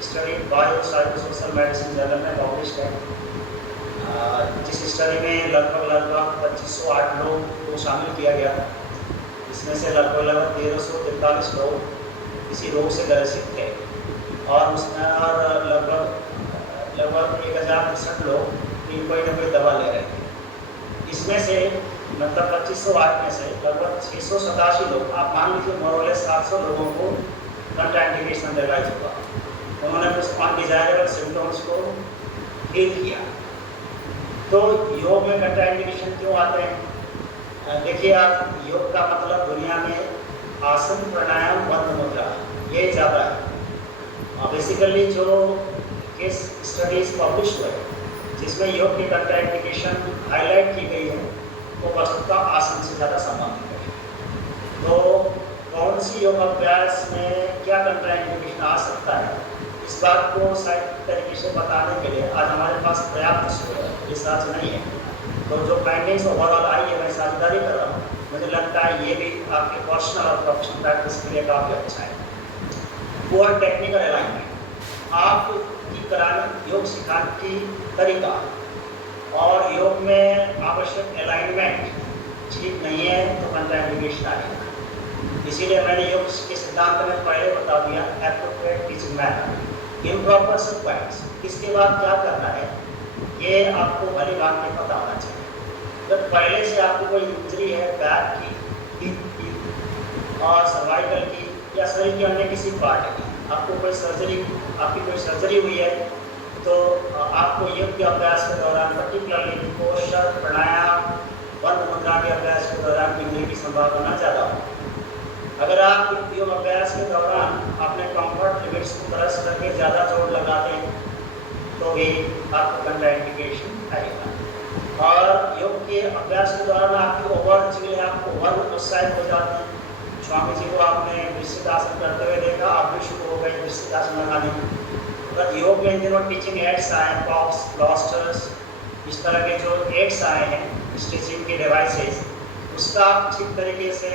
study biopsychosocial medicine journal में पब्लिश है, जिस स्टडी में लगभग 2508 लोग को शामिल किया गया था। इसमें से लगभग 1343 लोग किसी रोग से ग्रसित थे और उसमें और लगभग 1061 लोग कोई ना कोई दवा ले रहे थे। इसमें से मतलब 2508 में से लगभग 687 लोग, आप मान लीजिए मोरलेस 700 लोगों को कंट्राइंडिकेशन रियलाइज हुआ। उन्होंने कुछ अनडिजायरेबल सिम्टम्स को फील किया। तो योग में कंट्राइंडिकेशन क्यों आते हैं? देखिए, आप योग का मतलब दुनिया में आसन, प्राणायाम, बंध मुद्रा, ये ज़्यादा है। बेसिकली जो केस स्टडीज पब्लिश हुए जिसमें योग की कंट्राइंडिकेशन हाईलाइट की गई है, वो वस्तुतः आसन से ज़्यादा संबंधित है। तो कौन सी योग अभ्यास में क्या कंट्राइंडिकेशन आ सकता है, इस बात को साइंटिफिक तरीके से बताने के लिए आज हमारे पास पर्याप्त रिसर्च नहीं है। तो जो फाइंडिंग्स ओवरऑल आई है मैं साझेदारी कर रहा हूँ। मुझे लगता है ये भी आपके पर्सनल और प्रोफेशनल प्रैक्टिस के लिए काफ़ी अच्छा है। पुअर टेक्निकल अलाइनमेंट, आपकी कराने योग सिखाने की तरीका और योग में आवश्यक अलाइनमेंट ठीक नहीं है तो कंट्राइंडिकेशन आएगा। इसीलिए मैंने योग के सिद्धांत में पहले बता दिया appropriate teaching method, improper sequence. इसके बाद क्या करना है ये आपको भली भांति में पता होना चाहिए। जब पहले से आपको कोई इंजरी है बैक की, हिप की और सर्वाइकल की या शरीर के अन्य किसी पार्ट की, आपको कोई सर्जरी हुई है तो आपको योग के अभ्यास के दौरान पर्टिकुलरली पोस्चर, प्राणायाम, बंद मुद्रा के अभ्यास के दौरान इंजरी की संभावना ज़्यादा हो। अगर आप योग अभ्यास के दौरान अपने कंफर्ट लिमिट्स को क्रॉस करके ज़्यादा जोर लगाते हैं तो भी आपको कंट्राइंडिकेशन आएगा। और योग के अभ्यास के दौरान आपकी आप ओवर उत्साहित हो जाते हैं। स्वामी जी को आपने वृश्चिकासन करते हुए देखा, आप भी शुरू हो गए वृश्चिकासन लगाने। तो योग में जिन टीचिंग एड्स आए हैं, पॉप्स, ब्लास्टर्स, इस तरह के जो एड्स आए हैं स्टिचिंग के डिवाइसेस, उसका आप ठीक तरीके से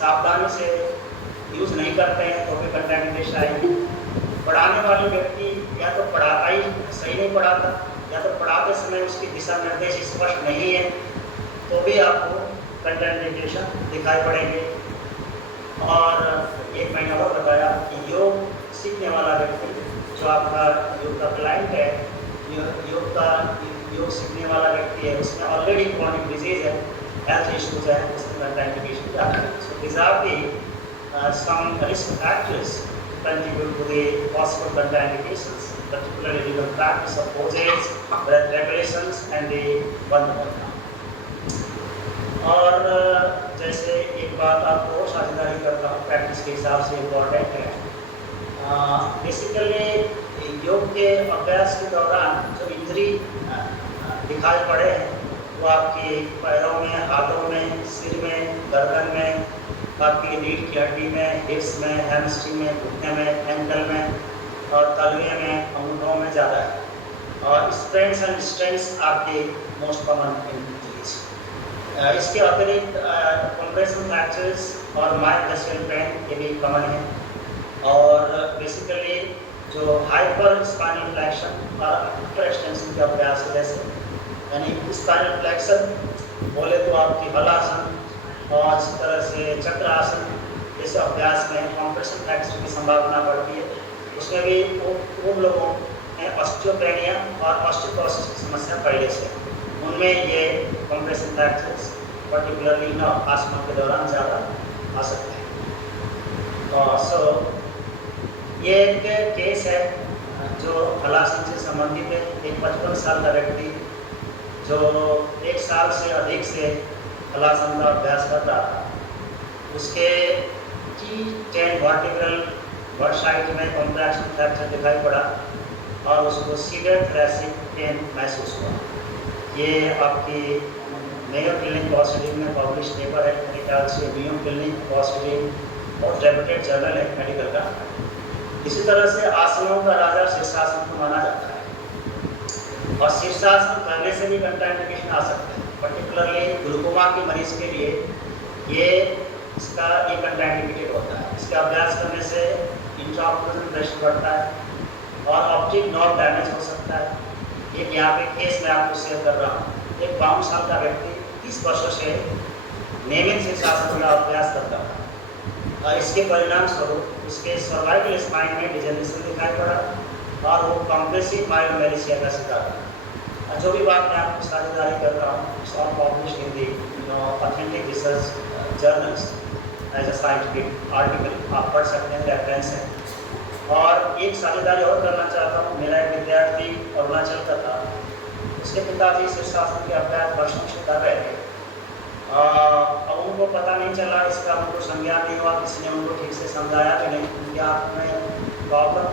सावधानी से यूज़ नहीं करते हैं तो भी कंट्राइंडिकेशन आएगी। पढ़ाने वाले व्यक्ति या तो पढ़ाता ही सही नहीं पढ़ाता या तो पढ़ाते समय उसकी दिशा निर्देश स्पष्ट नहीं है तो भी आपको कंट्राइंडिकेशन दिखाई पड़ेंगे। और एक मैंने और बताया कि योग सीखने वाला व्यक्ति जो आपका योग का क्लाइंट है, योग सीखने वाला व्यक्ति है, उसमें ऑलरेडी क्रॉनिक डिजीज है, हेल्थ इश्यूज है, उसमें कंट्राइंडिकेशन ज़्यादा है। सो these are the some risk factors contribute to the possible contraindications, particularly during practice of poses, breath regulations and the बंद मुद्रा। और जैसे एक बात आपको साझेदारी करता हूँ प्रैक्टिस के हिसाब से इम्पॉर्टेंट है। बेसिकली योग के अभ्यास के दौरान जो इंजरी दिखाई पड़े हैं वो आपके पैरों में, हाथों में, सिर में, गर्दन में, आपकी रीढ़ की हड्डी में, हिप्स में, हैमस्ट्रिंग में, घुटने में, एंकल में और तलवे में, अंगूठों में ज़्यादा है। और स्ट्रेंस एंड स्ट्रेंस आपके मोस्ट कॉमन इंजरीज। इसके अतिरिक्त कंप्रेशन फ्रैक्चर्स और माइल्ड मसल पेन ये भी कॉमन है। और बेसिकली जो हाइपर स्पाइनल फ्लेक्शन और हाइपर एक्सटेंशन के अभ्यास है, जैसे यानी स्पाइनल फ्लेक्शन बोले तो आपकी हलासन और इस तरह से चक्रासन जैसे अभ्यास में कंप्रेशन फ्रैक्चर की संभावना बढ़ती है। उसमें भी उन लोगों में ऑस्टियोपेनिया और ऑस्टियोपोरोसिस की समस्या पहले से, उनमें ये कंप्रेशन फ्रैक्चर्स पर्टिकुलरली आसमान के दौरान ज़्यादा आ सकते हैं। सो ये एक केस है जो हलासन से संबंधित है। एक 55 साल का व्यक्ति जो 1 साल से अधिक से हलासन का अभ्यास कर रहा था, उसके T10 वर्टिब्रल वर्ट साइड में कॉन्ट्रैक्शन फ्रैक्चर दिखाई पड़ा और उसको सीवियर थोरैसिक पेन महसूस हुआ। ये आपकी मेयो क्लिनिक हॉस्पिटल में पब्लिश पेपर है, मेरे ख्याल से मेयो क्लिनिक हॉस्पिटल और रेप्यूटेड जर्नल है मेडिकल का। इसी तरह से आसनों का राजा शीर्षासन को माना जाता है और शीर्षासन करने से भी कंट्राइंडिकेशन आ सकता है। पर्टिकुलरली ग्लूकोमा के मरीज के लिए ये कंट्राइंडिकेटेड होता है। इसका अभ्यास करने से इंट्राऑक्यूलर प्रेशर बढ़ता है और ऑप्टिक नर्व डैमेज हो सकता है। एक यहाँ पे केस मैं आपको शेयर कर रहा हूँ। एक 52 साल का व्यक्ति 30 वर्षों से नियमित शीर्षासन का अभ्यास करता था और इसके परिणाम स्वरूप उसके सर्वाइकल स्पाइन में डिजेनरेशन दिखाई पड़ा और वो कॉम्प्रेसिव मायोमेलिशिया का शिकार था। जो भी बात मैं आपको साझेदारी कर रहा हूँ सब publish in the authentic research journals as a scientific article, आप पढ़ सकते हैं, रेफरेंस है। और एक साझेदारी और करना चाहता हूँ। मेरा एक विद्यार्थी अरुणाचल का था, उसके पिताजी शीर्षासन के अभ्यास वर्षों से कर रहे थे। अब उनको पता नहीं चला, इसका उनको संज्ञान नहीं हुआ, किसी ने उनको ठीक से समझाया कि नहीं उनके आप में प्रॉब्लम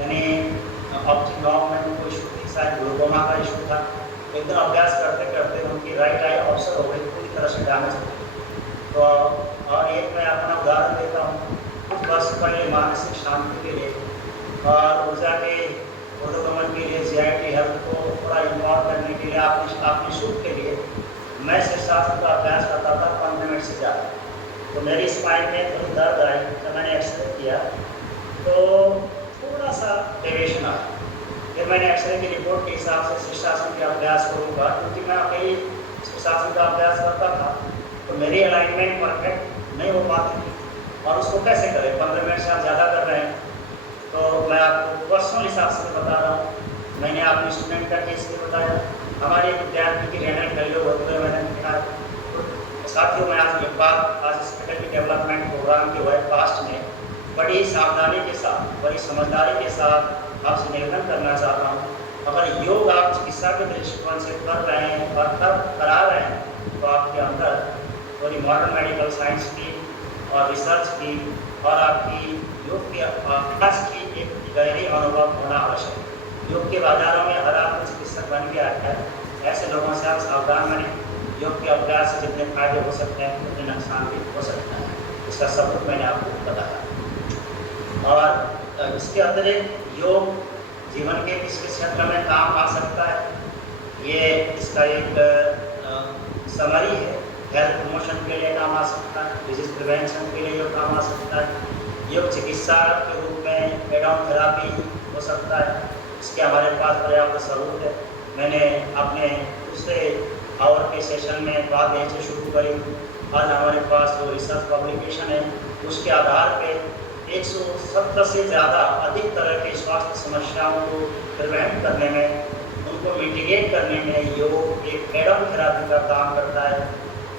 यानी ऑप्टिक नर्व में उनको इशू थी, शायद ग्लूकोमा का इशू था। एक दिन अभ्यास करते करते उनकी राइट आई ऑप्शन हो गई, पूरी तरह से डैमेज हो गई। तो और एक मैं अपना उदाहरण देता हूँ। कुछ वर्ष पहले मानसिक शांति के लिए और ऊर्जा के ऊर्ध्वगमन के लिए, जीआईटी हेल्थ को थोड़ा इन्वॉल्व करने के लिए, अपनी शूट के लिए मैं शीर्षासन का अभ्यास करता था 15 मिनट से ज़्यादा। तो मेरी स्पाइन में थोड़ी दर्द आई तो मैंने एक्सरे किया तो थोड़ा सा डेविएशन आया। फिर मैंने एक्सरे की रिपोर्ट के हिसाब से शीर्षासन का अभ्यास करूँगा, क्योंकि मैं अकेले शीर्षासन का अभ्यास करता था तो मेरी अलाइनमेंट परफेक्ट नहीं हो पाती थी, और उसको कैसे करें, 15 मिनट से आप ज़्यादा कर रहे हैं। तो मैं आपको पर्सनल हिसाब से बता रहा हूँ। मैंने अपने स्टूडेंट का केस भी बताया, हमारे एक विद्यार्थी की रेनल फेलियर होते हुए मैंने देखा। साथियों, मैं आज एक बात आज इस फैकल्टी डेवलपमेंट प्रोग्राम के वेबकास्ट में बड़ी सावधानी के साथ, बड़ी समझदारी के साथ आपसे निवेदन करना चाहता हूँ। अगर योग आप चिकित्सा के दृष्टिकोण से कर रहे हैं और करा रहे हैं तो आपके अंदर थोड़ी मॉडर्न मेडिकल साइंस की और रिसर्च की और आपकी योग के अभ्यास की एक गहरी अनुभव होना आवश्यक है। योग के बाजारों में हर आदमी चिकित्सक बन गया है, ऐसे लोगों से आप सावधान बनें। योग के अभ्यास से जितने फायदे हो सकते हैं उतने नुकसान भी हो सकता है, इसका सबूत मैंने आपको बताया। और इसके अतिरिक्त योग जीवन के किस किस क्षेत्र में काम आ सकता है, ये इसका एक समरी है। हेल्थ प्रमोशन के लिए काम आ सकता है, डिजीज प्रिवेंशन के लिए योग काम आ सकता है, योग चिकित्सा के रूप में एडॉन थेरापी हो सकता है, इसके हमारे पास पर्याप्त सबूत है। मैंने अपने दूसरे आवर के सेशन में बात यहीं से शुरू करी। आज हमारे पास जो रिसर्च पब्लिकेशन है उसके आधार पे 170 से ज़्यादा अधिक तरह की स्वास्थ्य समस्याओं को प्रिवेंट करने में, उनको मिटिगेट करने में योग एक एडॉन थेरापी का काम करता है।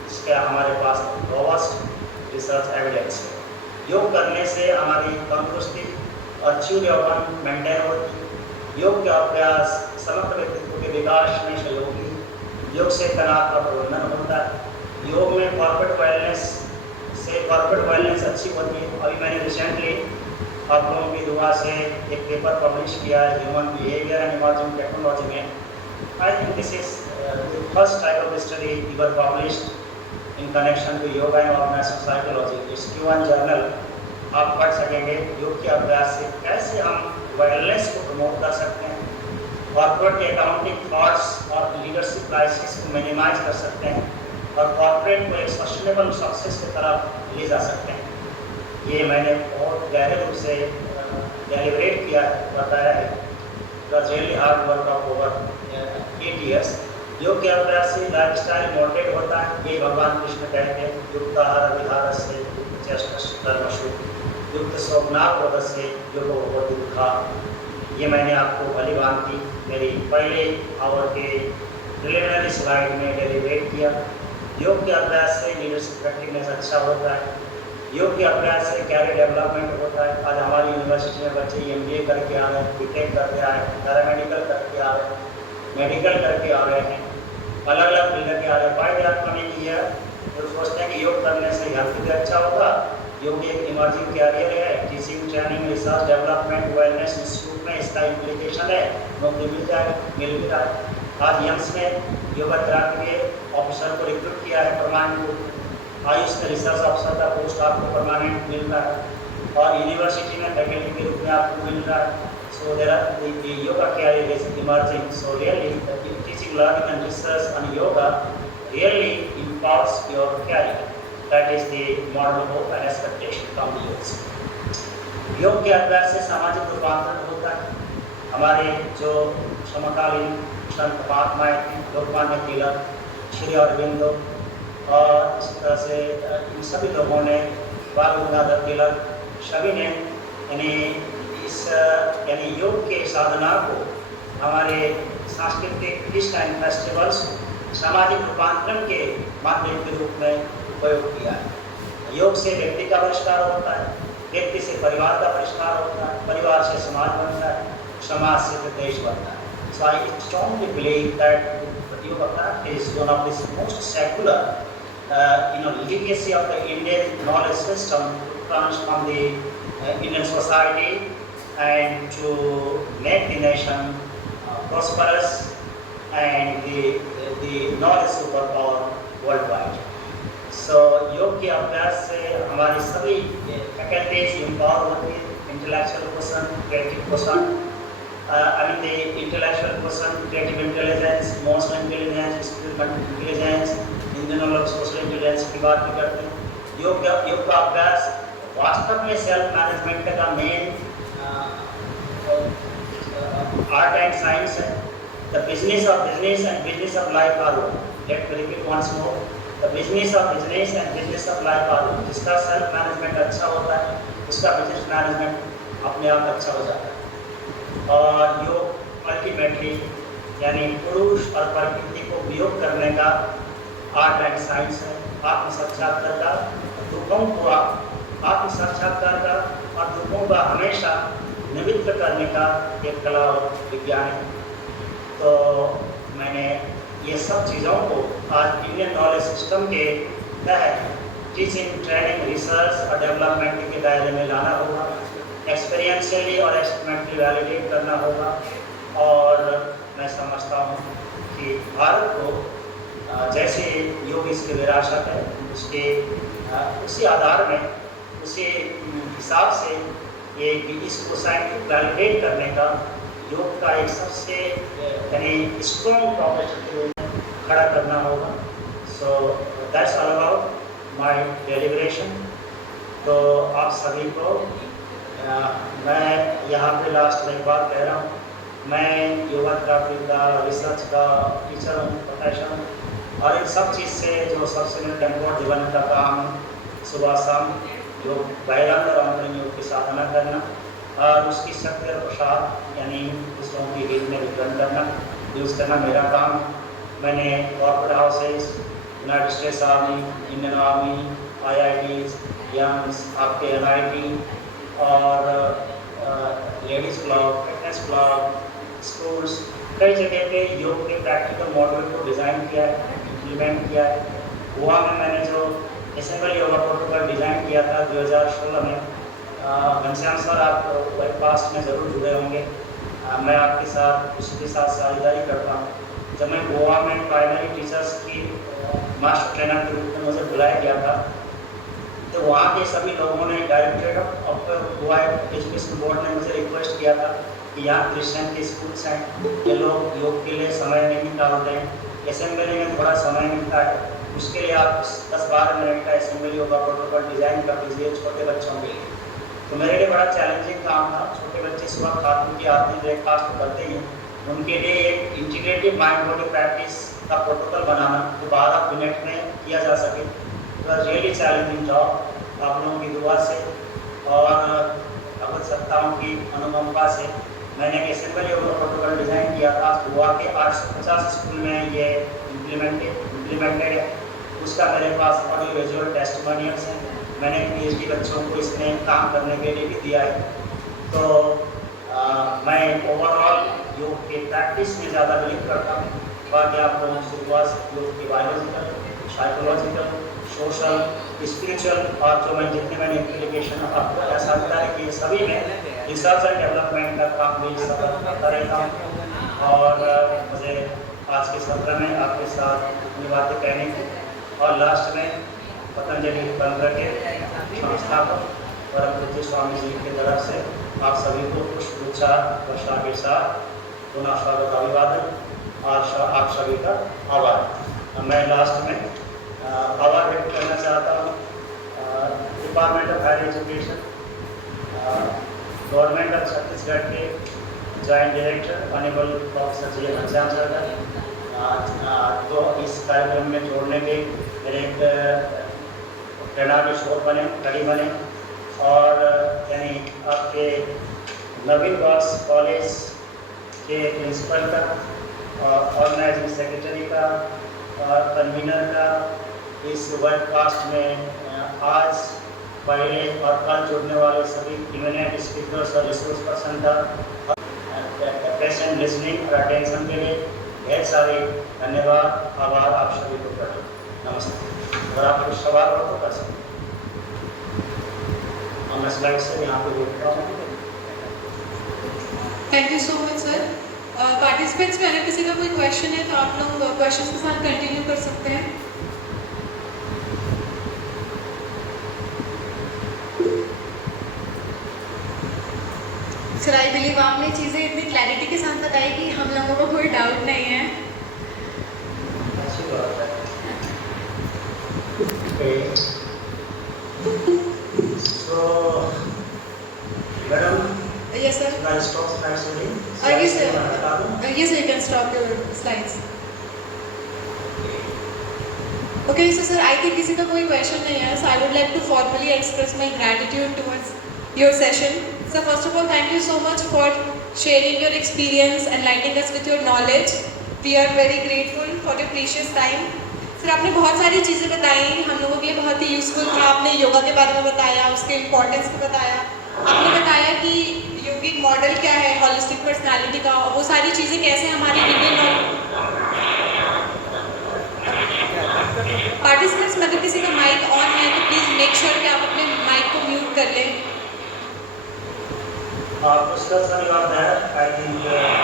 इसका हमारे पास रोबस्ट रिसर्च एविडेंस है। योग करने से हमारी तंदुरुस्ती और अच्छी यौवन मेंटेन होती है। योग का अभ्यास समग्र व्यक्तित्व के विकास में सहयोगी। योग से तनाव का प्रबंधन होता है। योग में कॉर्पोरेट वेलनेस अच्छी होती है। अभी मैंने रिसेंटली आप लोगों की दुआ से एक पेपर पब्लिश किया है, human behaviour and emerging technology में। I think this is the first type of study ever published in connection to yoga and organisational psychology. इस Q1 जर्नल आप पढ़ सकेंगे। योग के अभ्यास से कैसे हम वेलनेस को प्रमोट कर सकते हैं, कॉर्पोरेट अकाउंटिंग फ्रॉड्स और लीडरशिप क्राइसिस को मिनिमाइज कर सकते हैं, और कॉर्पोरेट को एक सस्टेनेबल सक्सेस की तरफ ले जा सकते हैं। ये मैंने बहुत गहरे रूप से डेलिब्रेट किया है, बताया है। It really hard work of over 8 years। योग के अभ्यास से लाइफ स्टाइल मॉडरेट होता है। ये भगवान कृष्ण कहते हैं, युक्ताहार विहार से युक्त चेष्ट कर्मशु युक्त स्वप्नावोध से योग होती दुखा। ये मैंने आपको भली भांति मेरी पहले आवर के प्रिलिमिनरी स्लाइड में डेलिब्रेट किया। योग के अभ्यास से लीडरशिप इफेक्टिवनेस अच्छा होता है। योग के अभ्यास से कैरियर डेवलपमेंट होता है। आज हमारी यूनिवर्सिटी में बच्चे MBA करके आ रहे हैं, BTech करके आ रहे हैं, पैरामेडिकल करके आ रहे हैं, मेडिकल करके आ रहे हैं, अलग अलग फील्ड के आ रहे हैं। बाय द अपकमिंग ईयर जो सोचते हैं कि योग करने से हेल्थ भी अच्छा होगा, योग एक इमर्जिंग कैरियर है, teaching training research development wellness institute में इसका इम्प्लीकेशन है, नौकरी मिल जाए, मिल भी रहा है। आज यम्स में योगा थेरापी के ऑफिसर को रिक्रूट किया है परमानेंट। आयुष में रिसर्च ऑफिसर का पोस्ट आपको परमानेंट मिल रहा है, और यूनिवर्सिटी में फैकल्टी के रूप में आपको मिल रहा है। So there are yoga career is emerging. So really teaching learning and research on yoga really impacts your career. That is the model hope and expectation from the योग। योग के अभ्यास से सामाजिक रूपांतरण होता है। हमारे जो समकालीन संत महात्माएं थे, लोकमान्य तिलक, श्री अरविंदो, और इस तरह से इन सभी लोगों ने, बाल गंगाधर तिलक, सभी ने यानी योग के साधना को हमारे सांस्कृतिक फीस्ट एंड फेस्टिवल्स सामाजिक रूपांतरण के माध्यम के रूप में उपयोग किया है। योग से व्यक्ति का परिष्कार होता है, व्यक्ति से परिवार का परिष्कार होता है, परिवार से समाज बनता है, समाज से देश बनता है। So I strongly believe that yoga practice is one of the most secular, legacy of the Indian knowledge system to transform the Indian society and to make the nation prosperous and the knowledge superpower worldwide. So योग के अभ्यास से हमारी सभी faculties empower होती है। Intellectual question, creative question, the intellectual question, creative intelligence, emotional intelligence, spiritual intelligence, इन दोनों लोग सोशल इंटेलिजेंस की बात भी करते हैं। योग का अभ्यास वास्तव में सेल्फ मैनेजमेंट का मेन आर्ट एंड साइंस है, the business of business and business of life are one. Let me repeat once more, the business of business and business of life are one. जिसका self management अच्छा होता है उसका business management अपने आप अच्छा हो जाता है। और योग अल्टीमेटली यानी पुरुष और प्रकृति को वियोग करने का आर्ट एंड साइंस है। आत्म साक्षात्कार का दुखों को आत्म साक्षात्कार का और दुखों का हमेशा निवृत्त करने का एक कला और विज्ञान है। तो मैंने ये सब चीज़ों को आज इंडियन नॉलेज सिस्टम के तहत टीचिंग, ट्रेनिंग, रिसर्च और डेवलपमेंट के दायरे में लाना होगा, एक्सपीरियंशियली और एक्सपेरिमेंटली वैलिडेट करना होगा। और मैं समझता हूँ कि भारत को जैसे योग इसकी विरासत है, उसके उसी आधार में, उसी हिसाब से ये इसको साइंटिफिक वैलिडेट करने का योग का एक सबसे यानी स्ट्रॉन्ग प्रोफेशन के रूप में खड़ा करना होगा। So that's all about my deliberation. तो आप सभी को मैं यहाँ पे लास्ट में एक बात कह रहा हूँ, मैं योगा थेरापी का, रिसर्च का टीचर हूँ, प्रोफेसर हूँ, और इन सब चीज़ से जो सबसे मेरे टेम्पोर जीवन का काम है सुबह शाम योग, बहिरंग और अंतरंग योग की साधना करना और उसकी शक्ति और प्रसाद यानी दूसरों की हील में वितरण करना, यूज़ करना मेरा काम है। मैंने corporate houses, United States army, Indian army, IITs, यंग्स, आपके NIT और ladies club, fitness club, schools, कई जगह पे योग के प्रैक्टिकल मॉडल को डिज़ाइन किया है, इम्प्लीमेंट किया है। गोवा में मैंने जो असेंबली योगा प्रोटोकॉल डिज़ाइन किया था 2016 में, घनश्याम सर आप वेबकास्ट में ज़रूर जुड़े होंगे, मैं आपके साथ उसके साथ साझेदारी करता हूँ। जब मैं गोवा में प्राइमरी टीचर्स की मास्टर ट्रेनर के रूप में मुझे बुलाया गया था, तो वहाँ के सभी लोगों ने, directorate of Goa education board ने मुझे रिक्वेस्ट किया था कि यहाँ क्रिश्चियन के स्कूल्स हैं, ये लोग योग के लिए समय नहीं निकालते हैं, असेंबली में थोड़ा समय मिलता है, उसके लिए आप 10-12 मिनट का असेंबली योगा प्रोटोकॉल डिज़ाइन कर दीजिए छोटे बच्चों के लिए। तो मेरे लिए बड़ा चैलेंजिंग काम था। छोटे बच्चे सुबह खाते के आते हैं, ब्रेकफास्ट करते हैं, उनके लिए एक इंटीग्रेटिव माइंड बॉडी प्रैक्टिस का प्रोटोकॉल बनाना जो 12 मिनट में किया जा सके, तो रियली चैलेंजिंग जॉब। आप लोगों की दुआ से और भगवत सत्ताओं की अनुकंपा से मैंने एक असेंबली योगा प्रोटोकॉल डिज़ाइन किया था। गोवा के 850 स्कूल में ये इम्प्लीमेंटेड है। उसका मेरे पास ऑडियो विजुअल टेस्टिमोनियल्स हैं। मैंने PhD बच्चों को इसमें काम करने के लिए भी दिया है। तो मैं ओवरऑल योग के प्रैक्टिस में ज़्यादा बिलीव करता हूँ। बाकी आप लोगों से शुरुआत योग के बायोलॉजिकल, साइकोलॉजिकल, सोशल, स्पिरिचुअल और जो मैं जितने मैंने एप्लीकेशन आपको ऐसा बताया कि सभी में रिसर्च एंड डेवलपमेंट का काम भी सफल करता रहता हूँ। और मुझे आज के सत्र में आपके साथ अपनी बातें कहने की, और लास्ट में पतंजलि तंत्र के संस्थापक परम पूज्य स्वामी जी की तरफ से आप सभी को पुष्पगुच्छा वर्षा के साथ पुनः स्वागत, अभिवादन और आप सभी का आभार। मैं लास्ट में आभार व्यक्त करना चाहता हूँ department of higher education, government of Chhattisgarh के जॉइंट डायरेक्टर ऑनरेबल प्रोफेसर जी घनश्याम सर का, तो इस कार्यक्रम में जोड़ने के मेरे एक प्रेरणा के स्रोत बने, कड़ी बने, और यानी आपके नवीन बॉक्स कॉलेज के प्रिंसिपल का, ऑर्गेनाइजिंग सेक्रेटरी का और कन्वीनर का, इस वेबकास्ट में आज पहले और कल जुड़ने वाले सभी इमिनेंट स्पीकर्स और रिसोर्स पर्सन का पेशेंट लिसनिंग और अटेंशन के लिए ढेर सारे धन्यवाद, आभार आप सभी को कर नमस्ते। अगर आप कुछ सवाल हो तो कर सकते हैं। मैं स्लाइड से यहाँ पे देखता हूँ। Thank you so much sir. Participants में अगर किसी का कोई क्वेश्चन है तो आप लोग क्वेश्चन के साथ कंटिन्यू कर सकते हैं। सर आई बिलीव आपने चीज़ें इतनी क्लैरिटी के साथ बताई कि हम लोगों को कोई डाउट नहीं है। अच्छी बात है। So, madam, yes sir. can I stop slide sharing? आगे sir stop your slides. Okay, so sir, I think किसी का कोई question नहीं है, so I would like to formally express my gratitude towards your session. So first of all, thank you so much for sharing your experience and enlightening us with your knowledge. We are very grateful for your precious time. Sir आपने बहुत सारी चीज़ें बताई, हम लोगों के लिए बहुत ही यूज़फुल था। आपने योगा के बारे में बताया, उसके इम्पोर्टेंस को बताया, आपने बताया कि योगिक मॉडल क्या है हॉलिस्टिक पर्सनालिटी का, और वो सारी चीज़ें कैसे हमारी विभिन्न पार्टिसिपेंट्स में अगर किसी का माइक ऑन है तो प्लीज़ मेक श्योर कि आप अपने माइक को म्यूट कर लें। Discussion on that, I think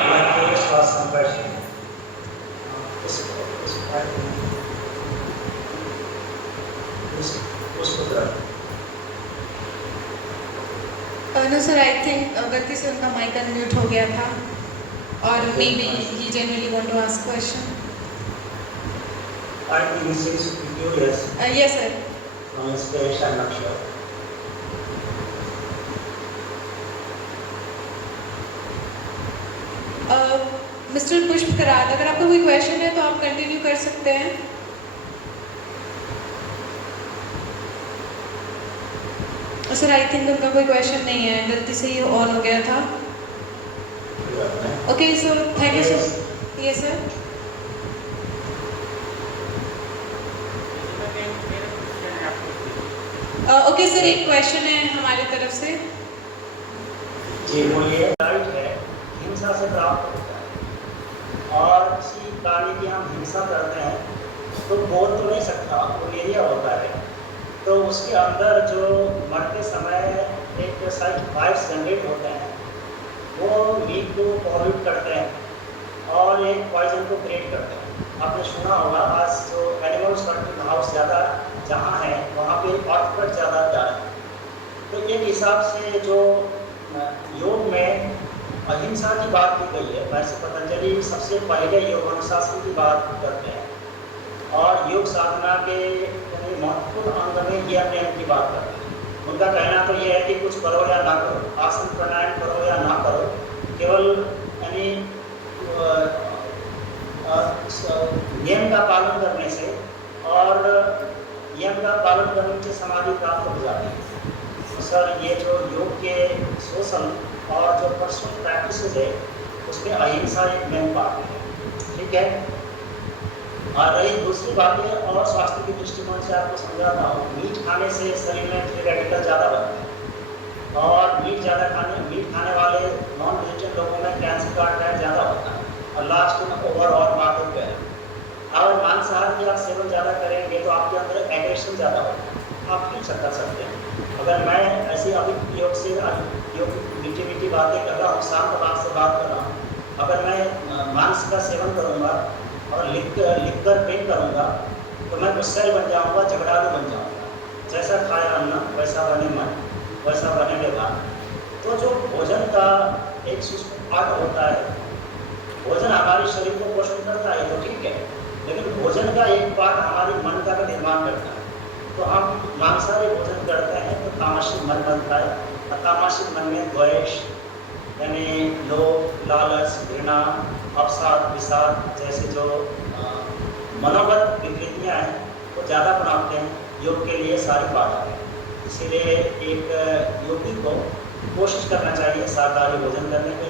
my case was some question. No sir, I think गलती से उनका माइक अनम्यूट हो गया था, और may be he genuinely want to ask question. I think he seems to be curious. Yes sir. From his face, I'm not sure. Mister Pushp Karar, अगर आपका कोई क्वेश्चन है तो आप कंटिन्यू कर सकते हैं। सर आई थिंक उनका कोई क्वेश्चन नहीं है, गलती से ही ऑन हो गया था। Okay sir, thank you sir. Yes sir. Okay sir, एक क्वेश्चन है हमारी तरफ से। जी बोलिए। राइट है, हिंसा से प्राप्त होता है, और किसी प्राणी की हम हिंसा करते हैं तो बोल तो नहीं सकता, वो एरिया होता है, तो उसके अंदर जो मरते समय एक साइड वाइब्स जनरेट होते हैं, वो मीट को पॉल्यूट करते हैं और एक पॉइजन को क्रिएट करते हैं। आपने सुना होगा आज जो एनिमल्स कंट्री हाउस ज़्यादा जहाँ है वहाँ पे ऑर्थोपेड ज़्यादा जा रहे हैं। तो एक हिसाब से जो योग में अहिंसा की बात की गई है, वैसे पतंजलि सबसे पहले योग अनुशासन की बात करते हैं, और योग साधना के महत्वपूर्ण अंग में यह नियम की बात करते हैं। उनका कहना तो यह है कि कुछ करो या ना करो, आसन प्राणायाम करो या ना करो, केवल यानी नियम का पालन करने से और नियम का पालन करने से समाधि प्राप्त हो जाती है। तो सर ये जो योग के सोशल और जो पर्सनल प्रैक्टिसेस है उसमें अहिंसा एक मेन पार्ट है, ठीक है। और रही दूसरी बात है, और स्वास्थ्य की दृष्टिकोण से आपको समझाता हूँ, मीट खाने से शरीर में फ्री रेडिकल ज़्यादा बनता है, और मीट खाने वाले नॉन वेजिटेरियन लोगों में कैंसर का अटैक ज़्यादा होता है, और लास्ट में ओवरऑल मार्केट पे है। और मांसाहार की आप सेवन ज़्यादा करेंगे तो आपके अंदर एग्रेशन ज़्यादा होता है, आप फील कर सकते हैं। अगर मैं ऐसी अभी योग से मीठी मीठी बातें कर रहा हूँ, शांत बात से बात कर रहा हूँ, अगर मैं मांस का सेवन करूँगा और लिख कर प्रेम करूँगा तो मैं गुस्सैल बन जाऊँगा, झगड़ालू बन जाऊँगा। जैसा खाया अन्न वैसा बने मन, वैसा बने व्यवहार। तो जो भोजन का एक सूक्ष्म पार्ट होता है, भोजन हमारे शरीर को पोषण करता है तो ठीक है, लेकिन भोजन का एक पार्ट हमारे मन का भी निर्माण करता है। तो हम मांसाहारी भोजन करते हैं तो तामसिक मन बनता है, और तामसिक मन में द्वेष यानी लोभ, लालच, घृणा, अवसाद, विषाद जैसे जो मनोगत विकृतियाँ हैं वो ज़्यादा बनाते हैं। योग के लिए सारी बाधा है, इसीलिए एक योगी को कोशिश करना चाहिए शाकाहारी भोजन करने के,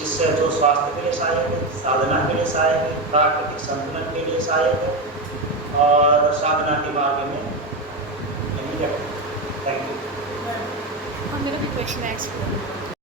जिससे जो स्वास्थ्य के लिए सहायक है, साधना के लिए सहायक है, प्राकृतिक संतुलन के लिए सहायक है, और साधना के मार्ग में नहीं रखें। Thank you. मेरा भी क्वेश्चन है एक्चुअली।